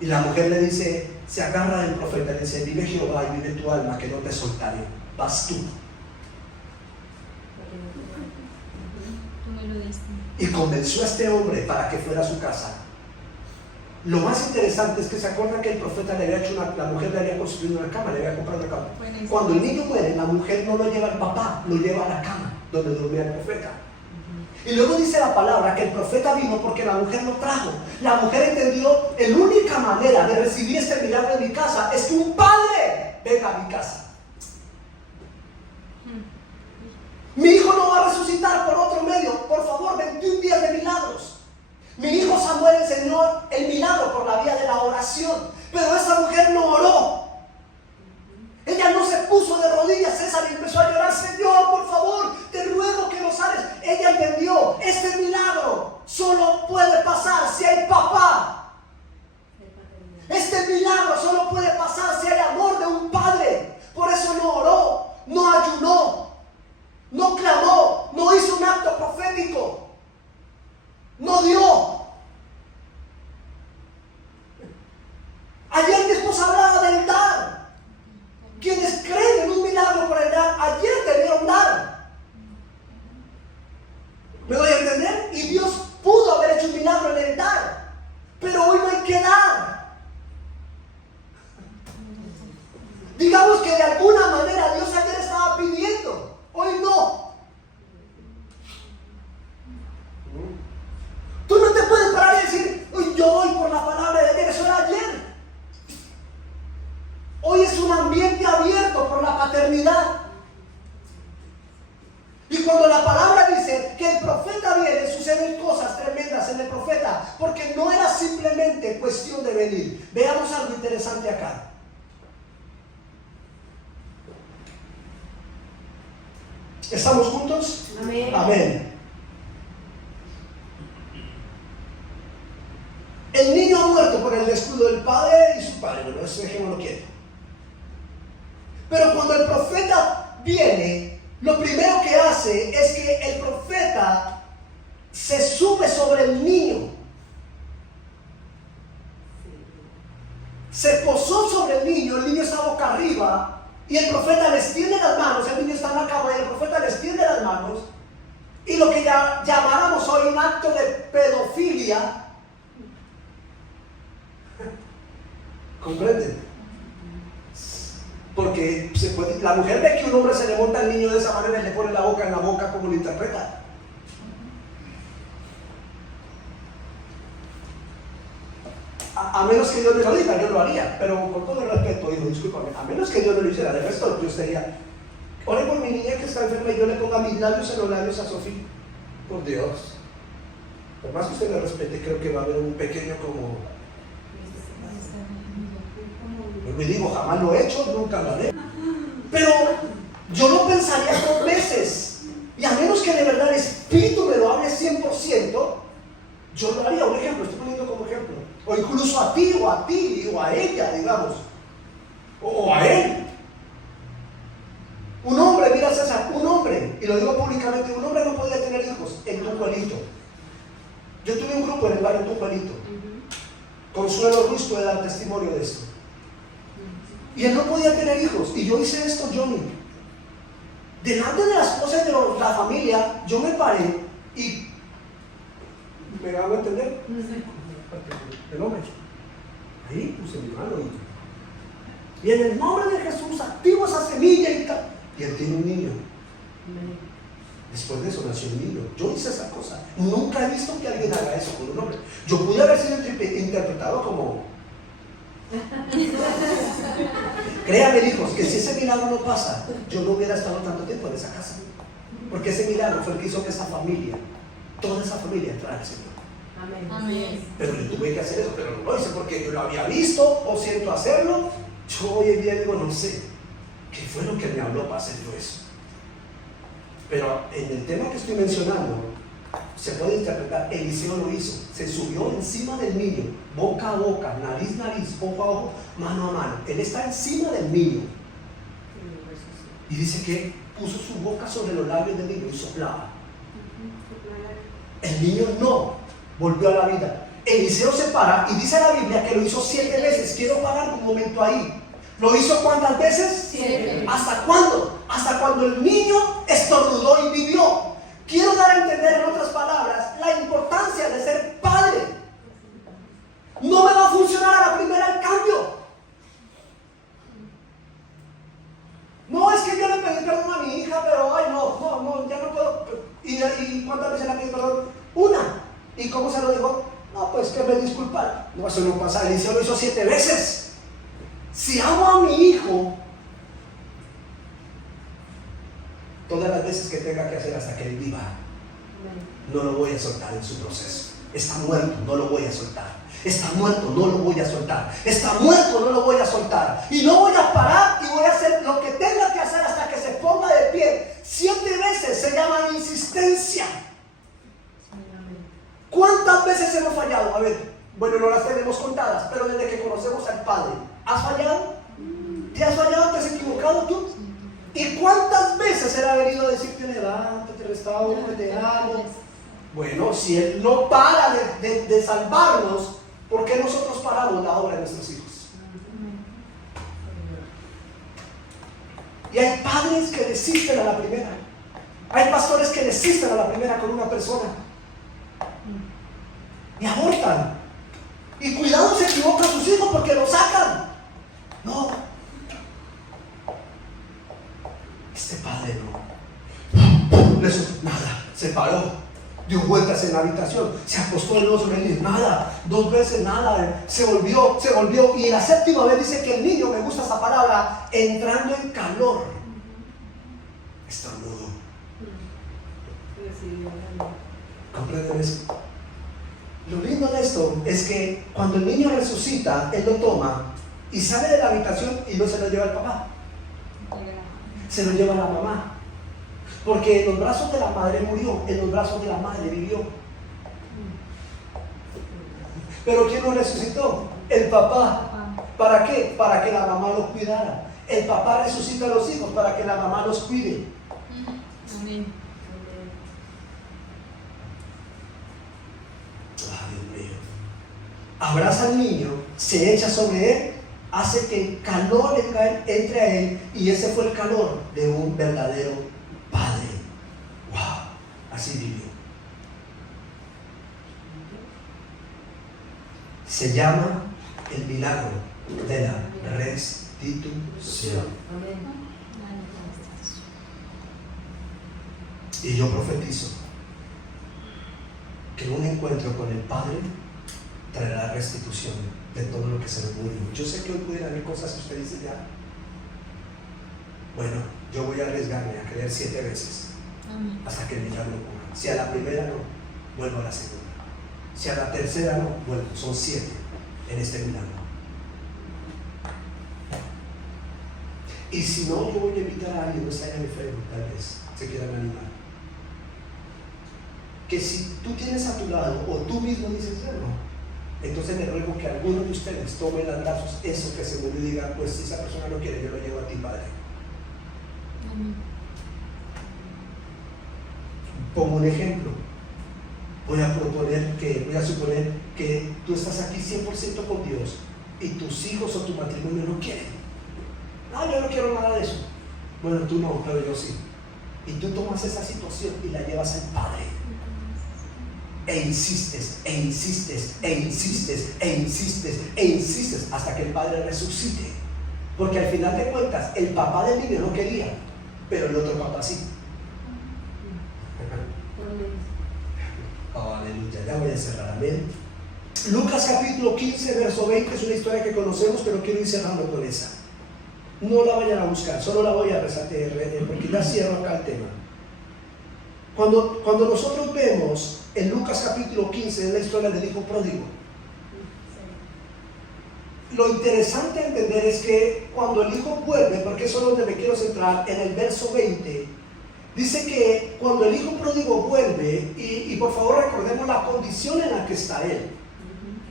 Y la mujer le dice, se agarra del profeta, le dice, vive Jehová y vive tu alma, que no te soltaré, vas tú. Y convenció a este hombre para que fuera a su casa. Lo más interesante es que se acuerda que el profeta le había hecho la mujer le había construido una cama, le había comprado una cama. Cuando el niño muere, la mujer no lo lleva al papá, lo lleva a la cama donde dormía el profeta. Y luego dice la palabra que el profeta vino porque la mujer lo trajo. La mujer entendió, la única manera de recibir este milagro en mi casa es que un padre venga a mi casa. Mi hijo no va a resucitar por otro medio. Por favor, 21 días de milagros. Mi hijo Samuel enseñó el milagro por la vía de la oración. Pero esa mujer no oró. Ella no se puso de rodillas, César, y empezó a llorar, Señor, por favor, te ruego que lo sanes. Ella entendió, este milagro solo puede pasar si hay papá. Este milagro solo puede pasar si hay amor de un padre. Por eso no oró, no ayunó, no clamó, no hizo un acto profético, no dio. Ayer mi esposa hablaba del dar. Quienes creen en un milagro por el dar, ayer debieron dar. ¿Me doy a entender? Y Dios pudo haber hecho un milagro en el dar, pero hoy no hay que dar. Digamos que de alguna manera Dios ayer estaba pidiendo, hoy no. Tú no te puedes parar y decir, yo doy por la palabra de ayer, eso era ayer. Hoy es un ambiente abierto por la paternidad. Y cuando la palabra dice que el profeta viene, suceden cosas tremendas en el profeta, porque no era simplemente cuestión de venir. Veamos algo interesante acá. ¿Estamos juntos? Amén. Amén. El niño ha muerto por el descuido del padre y su padre. Bueno, eso dejémoslo quieto. Pero cuando el profeta viene, lo primero que hace es que el profeta se sube sobre el niño. Se posó sobre el niño está boca arriba y el profeta le extiende las manos. El niño está en la cama y el profeta le extiende las manos. Y lo que ya llamáramos hoy un acto de pedofilia. ¿Comprenden? Porque la mujer ve que un hombre se le monta al niño de esa manera y le pone la boca en la boca, como lo interpreta. A menos que Dios me lo diga, yo lo haría, pero con todo el respeto, hijo, discúlpame, a menos que Dios me lo hiciera, de resto yo estaría, ore por mi niña que está enferma y yo le ponga mis labios en los labios a Sofía. Por Dios, por más que usted me respete, creo que va a haber un pequeño como... Me digo, jamás lo he hecho, nunca lo haré. Pero yo lo pensaría 2 veces. Y a menos que de verdad el Espíritu me lo hable 100%, yo lo haría. Un ejemplo, estoy poniendo como ejemplo. O incluso a ti, o a ella, digamos. O a él. Un hombre, mira César, un hombre, y lo digo públicamente, un hombre no podía tener hijos en Tunjuelito. Yo tuve un grupo en el barrio Tunjuelito. Consuelo Ruiz puede dar testimonio de esto. Y él no podía tener hijos. Y yo hice esto, Johnny. Delante de las cosas de la familia, yo me paré y... ¿Me hago entender? El nombre. Ahí puse mi mano y en el nombre de Jesús activo esa semilla y tal. Y él tiene un niño. Después de eso nació un niño. Yo hice esa cosa. Nunca he visto que alguien haga eso con un hombre. Yo pude haber sido interpretado como... Créanme, hijos, que si ese milagro no pasa, yo no hubiera estado tanto tiempo en esa casa. Porque ese milagro fue el que hizo que esa familia, toda esa familia entrara al Señor. Amén. Amén. Pero le tuve que hacer eso, pero no lo hice porque yo lo había visto o siento hacerlo. Yo hoy en día digo, no sé, ¿qué fue lo que me habló para hacer yo eso? Pero en el tema que estoy mencionando, se puede interpretar, Eliseo lo hizo, se subió encima del niño, boca a boca, nariz a nariz, ojo a ojo, mano a mano. Él está encima del niño. Y dice que puso su boca sobre los labios del niño y soplaba. El niño no volvió a la vida. Eliseo se para y dice la Biblia que lo hizo 7 veces. Quiero parar un momento ahí. ¿Lo hizo cuántas veces? 7. ¿Hasta cuándo? Hasta cuando el niño estornudó y vivió. Quiero dar a entender, en otras palabras, la importancia de ser padre. No me va a funcionar a la primera el cambio. No es que yo le pedí perdón a mi hija, pero ay no, ya no puedo. ¿Y cuántas veces le pedí perdón? 1. ¿Y cómo se lo dijo? No, pues que me disculpan. No, eso no pasa. Eliseo lo hizo 7 veces. Si amo a mi hijo, todas las veces que tenga que hacer hasta que él viva, no lo voy a soltar en su proceso. Está muerto, no lo voy a soltar. Está muerto, no lo voy a soltar. Está muerto, no lo voy a soltar. Y no voy a parar y voy a hacer lo que tenga que hacer hasta que se ponga de pie. 7 veces se llama insistencia. ¿Cuántas veces hemos fallado? A ver, bueno, no las tenemos contadas, pero desde que conocemos al Padre, ¿has fallado? ¿Te has fallado? ¿Te has equivocado tú? ¿Y cuántas veces Él ha venido a decirte, levántate, restauro, te amo? Bueno, si Él no para de salvarnos, ¿por qué nosotros paramos la obra de nuestros hijos? Y hay padres que desisten a la primera. Hay pastores que desisten a la primera con una persona y abortan. Y cuidado, se equivocan sus hijos porque lo sacan. No. Este padre no. Nada, se paró, dio vueltas en la habitación, se acostó de nuevo sobre él, nada, 2 veces nada, se volvió. Y la 7ª vez dice que el niño, me gusta esa palabra, entrando en calor, estornudo. ¿Comprenden eso? Lo lindo de esto es que cuando el niño resucita, él lo toma y sale de la habitación y no se lo lleva al papá, se lo lleva a la mamá. Porque en los brazos de la madre murió, en los brazos de la madre vivió. Pero ¿quién lo resucitó? El papá. ¿Para qué? Para que la mamá los cuidara. El papá resucita a los hijos para que la mamá los cuide. Amén. Ay, Dios mío. Abraza al niño, se echa sobre él, hace que el calor entre a él, y ese fue el calor de un verdadero padre. Wow, así vivió. Se llama el milagro de la restitución. Y yo profetizo que un encuentro con el Padre traerá la restitución de todo lo que se nos murió. Yo sé que hoy pudieran haber cosas que usted dice ya. Bueno, yo voy a arriesgarme a creer 7 veces hasta que el milagro ocurra. Si a la primera no, vuelvo a la segunda. Si a la tercera no, vuelvo. Son 7 en este milagro. Y si no, yo voy a invitar a alguien, no está en el Facebook, tal vez se quieran animar. Que si tú tienes a tu lado o tú mismo dices, no, entonces le ruego que alguno de ustedes tome en brazos eso que se murió y diga, pues si esa persona no quiere, yo lo llevo a ti, Padre. Pongo un ejemplo. Voy a suponer que tú estás aquí 100% con Dios y tus hijos o tu matrimonio no quieren. No, yo no quiero nada de eso. Bueno, tú no, pero yo sí. Y tú tomas esa situación y la llevas al Padre. E insistes, e insistes, e insistes, e insistes, e insistes hasta que el Padre resucite. Porque al final de cuentas, el papá del niño no quería, pero el otro papá sí. Oh, aleluya, ya voy a cerrar, amén. Lucas capítulo 15, verso 20 es una historia que conocemos, pero quiero ir cerrando con esa. No la vayan a buscar, solo la voy a resaltar porque ya cierro acá el tema. Cuando nosotros vemos en Lucas capítulo 15 en la historia del hijo pródigo, lo interesante a entender es que cuando el hijo vuelve, porque eso es donde me quiero centrar, en el verso 20, dice que cuando el hijo pródigo vuelve, y por favor recordemos la condición en la que está él,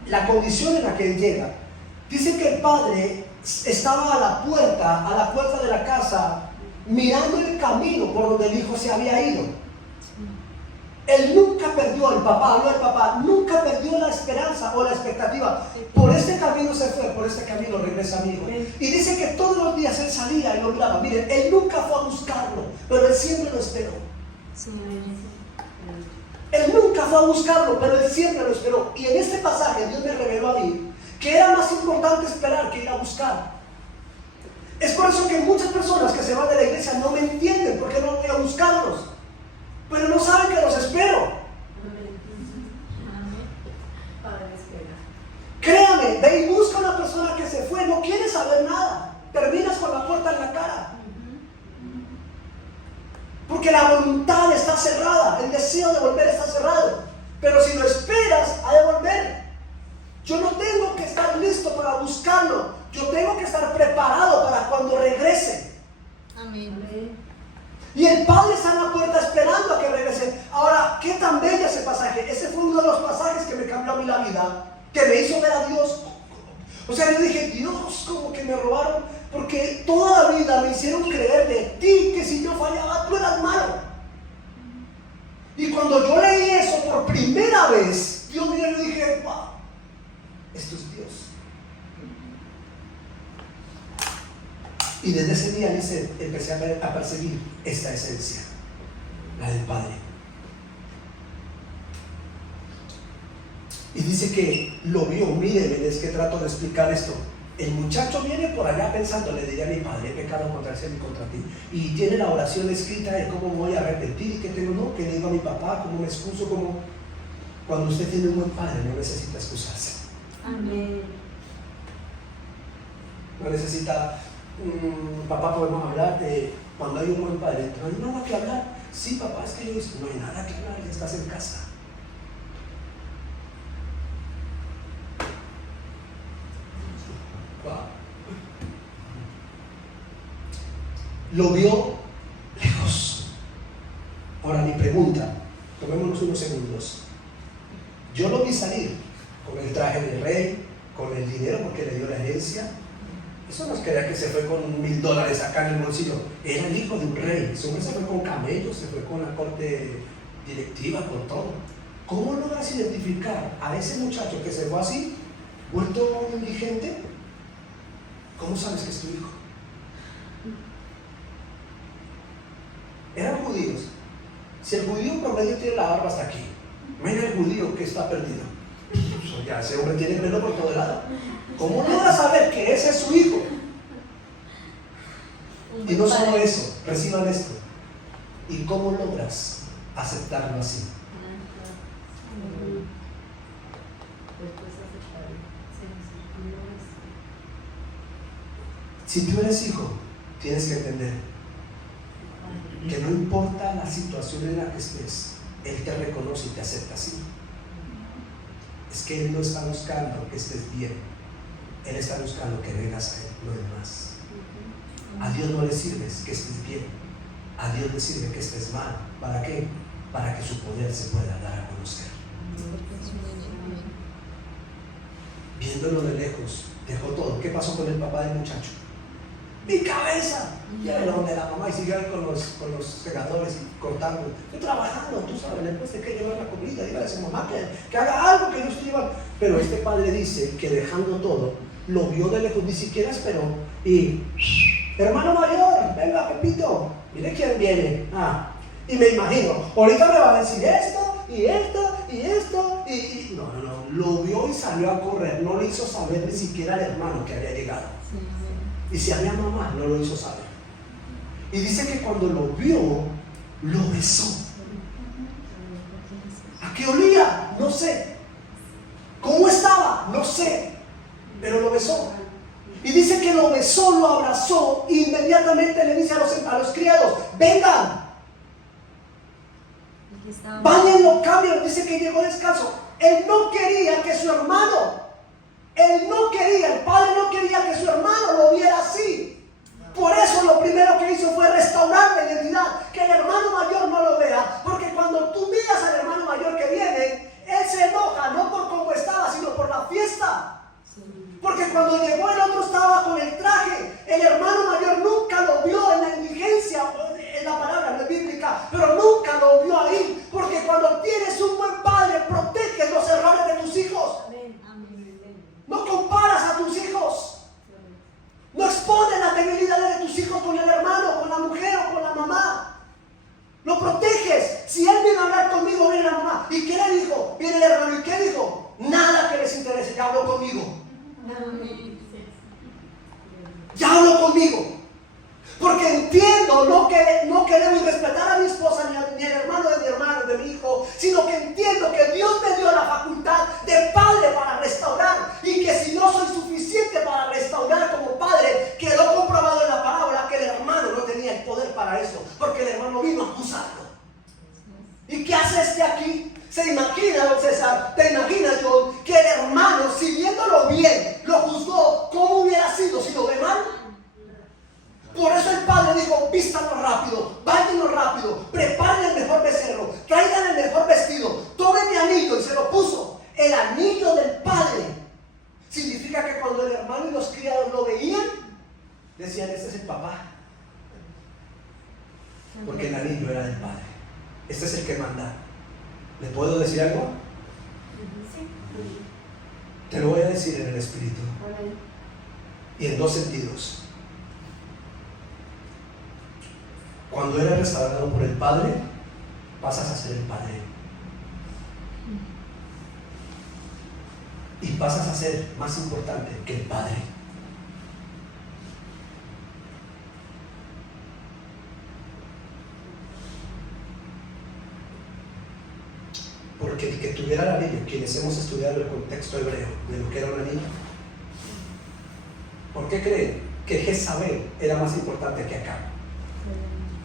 la condición en la que él llega. Dice que el padre estaba a la puerta de la casa, mirando el camino por donde el hijo se había ido. Él nunca perdió, el papá nunca perdió la esperanza o la expectativa. Por este camino se fue, por este camino regresa mi hijo. Y dice que todos los días él salía y lo miraba. Miren, él nunca fue a buscarlo, pero él siempre lo esperó. Él nunca fue a buscarlo, pero él siempre lo esperó. Y en este pasaje Dios me reveló a mí que era más importante esperar que ir a buscar. Es por eso que muchas personas que se van de la iglesia no me entienden, porque no voy a buscarlos, pero no saben que los espero. Créame, ve y busca a una persona que se fue, no quiere saber nada, terminas con la puerta en la cara, porque la voluntad está cerrada, el deseo de volver está cerrado. Pero si lo esperas, ha de volver. Yo no tengo que estar listo para buscarlo, yo tengo que estar preparado para cuando regrese. Amén. Y el padre está en la puerta esperando a que regrese. Ahora, qué tan bello ese pasaje. Ese fue uno de los pasajes que me cambió a mí la vida, que me hizo ver a Dios. O sea, yo dije, Dios, como que me robaron, porque toda la vida me hicieron creer de ti que si yo fallaba, tú eras malo. Y cuando yo leí eso por primera vez, Dios mío, yo dije, wow, esto es Dios. Y desde ese día empecé a perseguir esta esencia, la del Padre. Y dice que lo vio. Mírenme, es que trato de explicar esto. El muchacho viene por allá pensando, le diré a mi padre, he pecado contra el cielo y contra ti. Y tiene la oración escrita de cómo voy a arrepentir y que tengo, no, que le digo a mi papá, cómo me excuso, como cuando usted tiene un buen padre no necesita excusarse. Amén. No necesita, papá, podemos hablar de cuando hay un buen padre. No hay nada que hablar. Sí, papá, es que yo no hay nada que hablar, ya estás en casa. Lo vio lejos. Ahora mi pregunta, tomémonos unos segundos. Yo lo vi salir con el traje de rey, con el dinero porque le dio la herencia. Eso no es que se fue con $1000 acá en el bolsillo. Era el hijo de un rey. Ese hombre se fue con camellos, se fue con la corte directiva, con todo. ¿Cómo logras identificar a ese muchacho que se fue así, vuelto indigente? ¿Cómo sabes que es tu hijo? Eran judíos. Si el judío promedio tiene la barba hasta aquí, mira el judío que está perdido. Ya ese hombre tiene pelo por todo lado. ¿Cómo logras saber que ese es su hijo? Y no solo eso, reciban esto. ¿Y cómo logras aceptarlo así? Si tú eres hijo, tienes que entender que no importa la situación en la que estés, Él te reconoce y te acepta así. Es que Él no está buscando que estés bien, Él está buscando que vengas a Él, no demás. A Dios no le sirves que estés bien, a Dios le sirve que estés mal. ¿Para qué? Para que su poder se pueda dar a conocer. Viéndolo de lejos, dejó todo. ¿Qué pasó con el papá del muchacho? ¡Mi cabeza! Y era donde la mamá y siguieron con los segadores y cortando. Estoy trabajando, tú sabes, después de que llevar la comida, dígale a su mamá que haga algo que yo estoy llevando. Pero este padre dice que dejando todo, lo vio de lejos, ni siquiera esperó. Y, hermano mayor, venga Pepito, mire quién viene. Y me imagino, ahorita me va a decir esto, y esto, y esto, y... No, lo vio y salió a correr, no le hizo saber ni siquiera al hermano que había llegado. Y si había mamá, no lo hizo saber. Y dice que cuando lo vio, lo besó. ¿A qué olía? No sé. ¿Cómo estaba? No sé. Pero lo besó. Y dice que lo besó, lo abrazó inmediatamente le dice a los criados: vengan, báñenlo, cámbienlo. Dice que llegó descalzo. Él no quería que su hermano, el padre no quería que su hermano lo viera así. Por eso lo primero que hizo fue restaurar la identidad, que el hermano mayor no lo vea, porque cuando tú miras al hermano mayor que viene, él se enoja no por cómo estaba, sino por la fiesta. Porque cuando llegó el otro estaba con el traje. El hermano mayor nunca lo vio en la indigencia, en la palabra no es bíblica, pero nunca lo vio ahí. Porque cuando tienes un buen padre, proteges los errores de tus hijos. No comparas a tus hijos. No expones las debilidades de tus hijos con el hermano, con la mujer o con la mamá. Lo proteges. Si él viene a hablar conmigo, viene la mamá. ¿Y qué le dijo? Viene el hermano. ¿Y qué dijo? Nada que les interese. Ya habló conmigo. Ya habló conmigo. Porque entiendo, no queremos respetar a mi esposa ni al hermano de mi hermano, de mi hijo, sino que entiendo que Dios me dio la facultad de padre para restaurar, y que si no soy suficiente para restaurar como padre, quedó comprobado en la palabra que el hermano no tenía el poder para eso, porque el hermano vino a acusarlo. ¿Y qué hace este aquí? ¿Se imagina, don César? ¿Te imaginas, John, que el hermano, si viéndolo bien, lo juzgó? ¿Cómo hubiera sido si lo ve mal? Por eso el padre dijo: vístanlo rápido, váyanlo rápido, preparen el mejor becerro, traigan el mejor vestido, tomen mi anillo, y se lo puso. El anillo del padre significa que cuando el hermano y los criados lo veían, decían: este es el papá, porque el anillo era del padre, este es el que manda. ¿Le puedo decir algo? Te lo voy a decir en el espíritu y en dos sentidos. Cuando eres restaurado por el Padre, pasas a ser el Padre. Y pasas a ser más importante que el Padre. Porque el que tuviera el anillo, quienes hemos estudiado el contexto hebreo de lo que era un anillo, ¿por qué creen que Jezabel era más importante que Acab?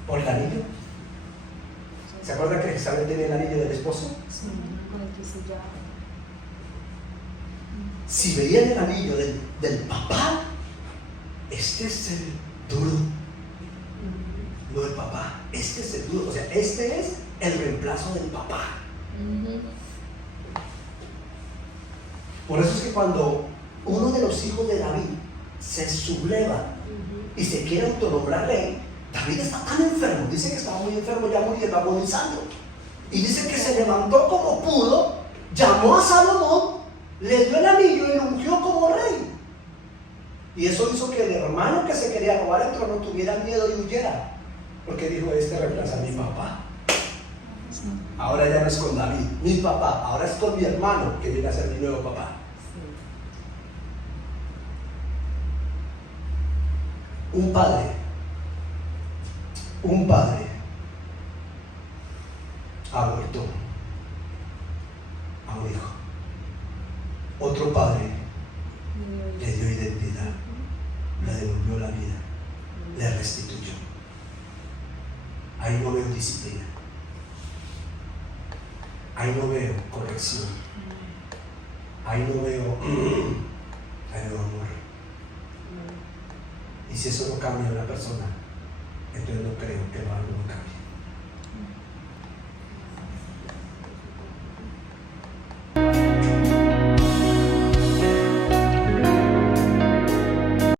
¿Por el anillo? ¿Se acuerdan que Jezabel tenía el anillo del esposo? Sí, con el que sellaba. Si veían el anillo del papá, este es el duro, no el papá, este es el duro, o sea, este es el reemplazo del papá. Por eso es que cuando uno de los hijos de David se subleva y se quiere autonombrar rey, David está tan enfermo, dice que estaba muy enfermo, ya muriendo, agonizando, y dice que se levantó como pudo, llamó a Salomón, le dio el anillo y lo ungió como rey. Y eso hizo que el hermano que se quería robar el trono tuviera miedo y huyera, porque dijo: este reemplaza a mi papá. Ahora ya no es con David, mi papá, ahora es con mi hermano que viene a ser mi nuevo papá. Un padre abortó a un hijo. Otro padre le dio identidad, le devolvió la vida, le restituyó. Ahí no veo disciplina, ahí no veo corrección, ahí no veo amor. Y si eso no cambia en una persona, entonces no creo que algo no cambie.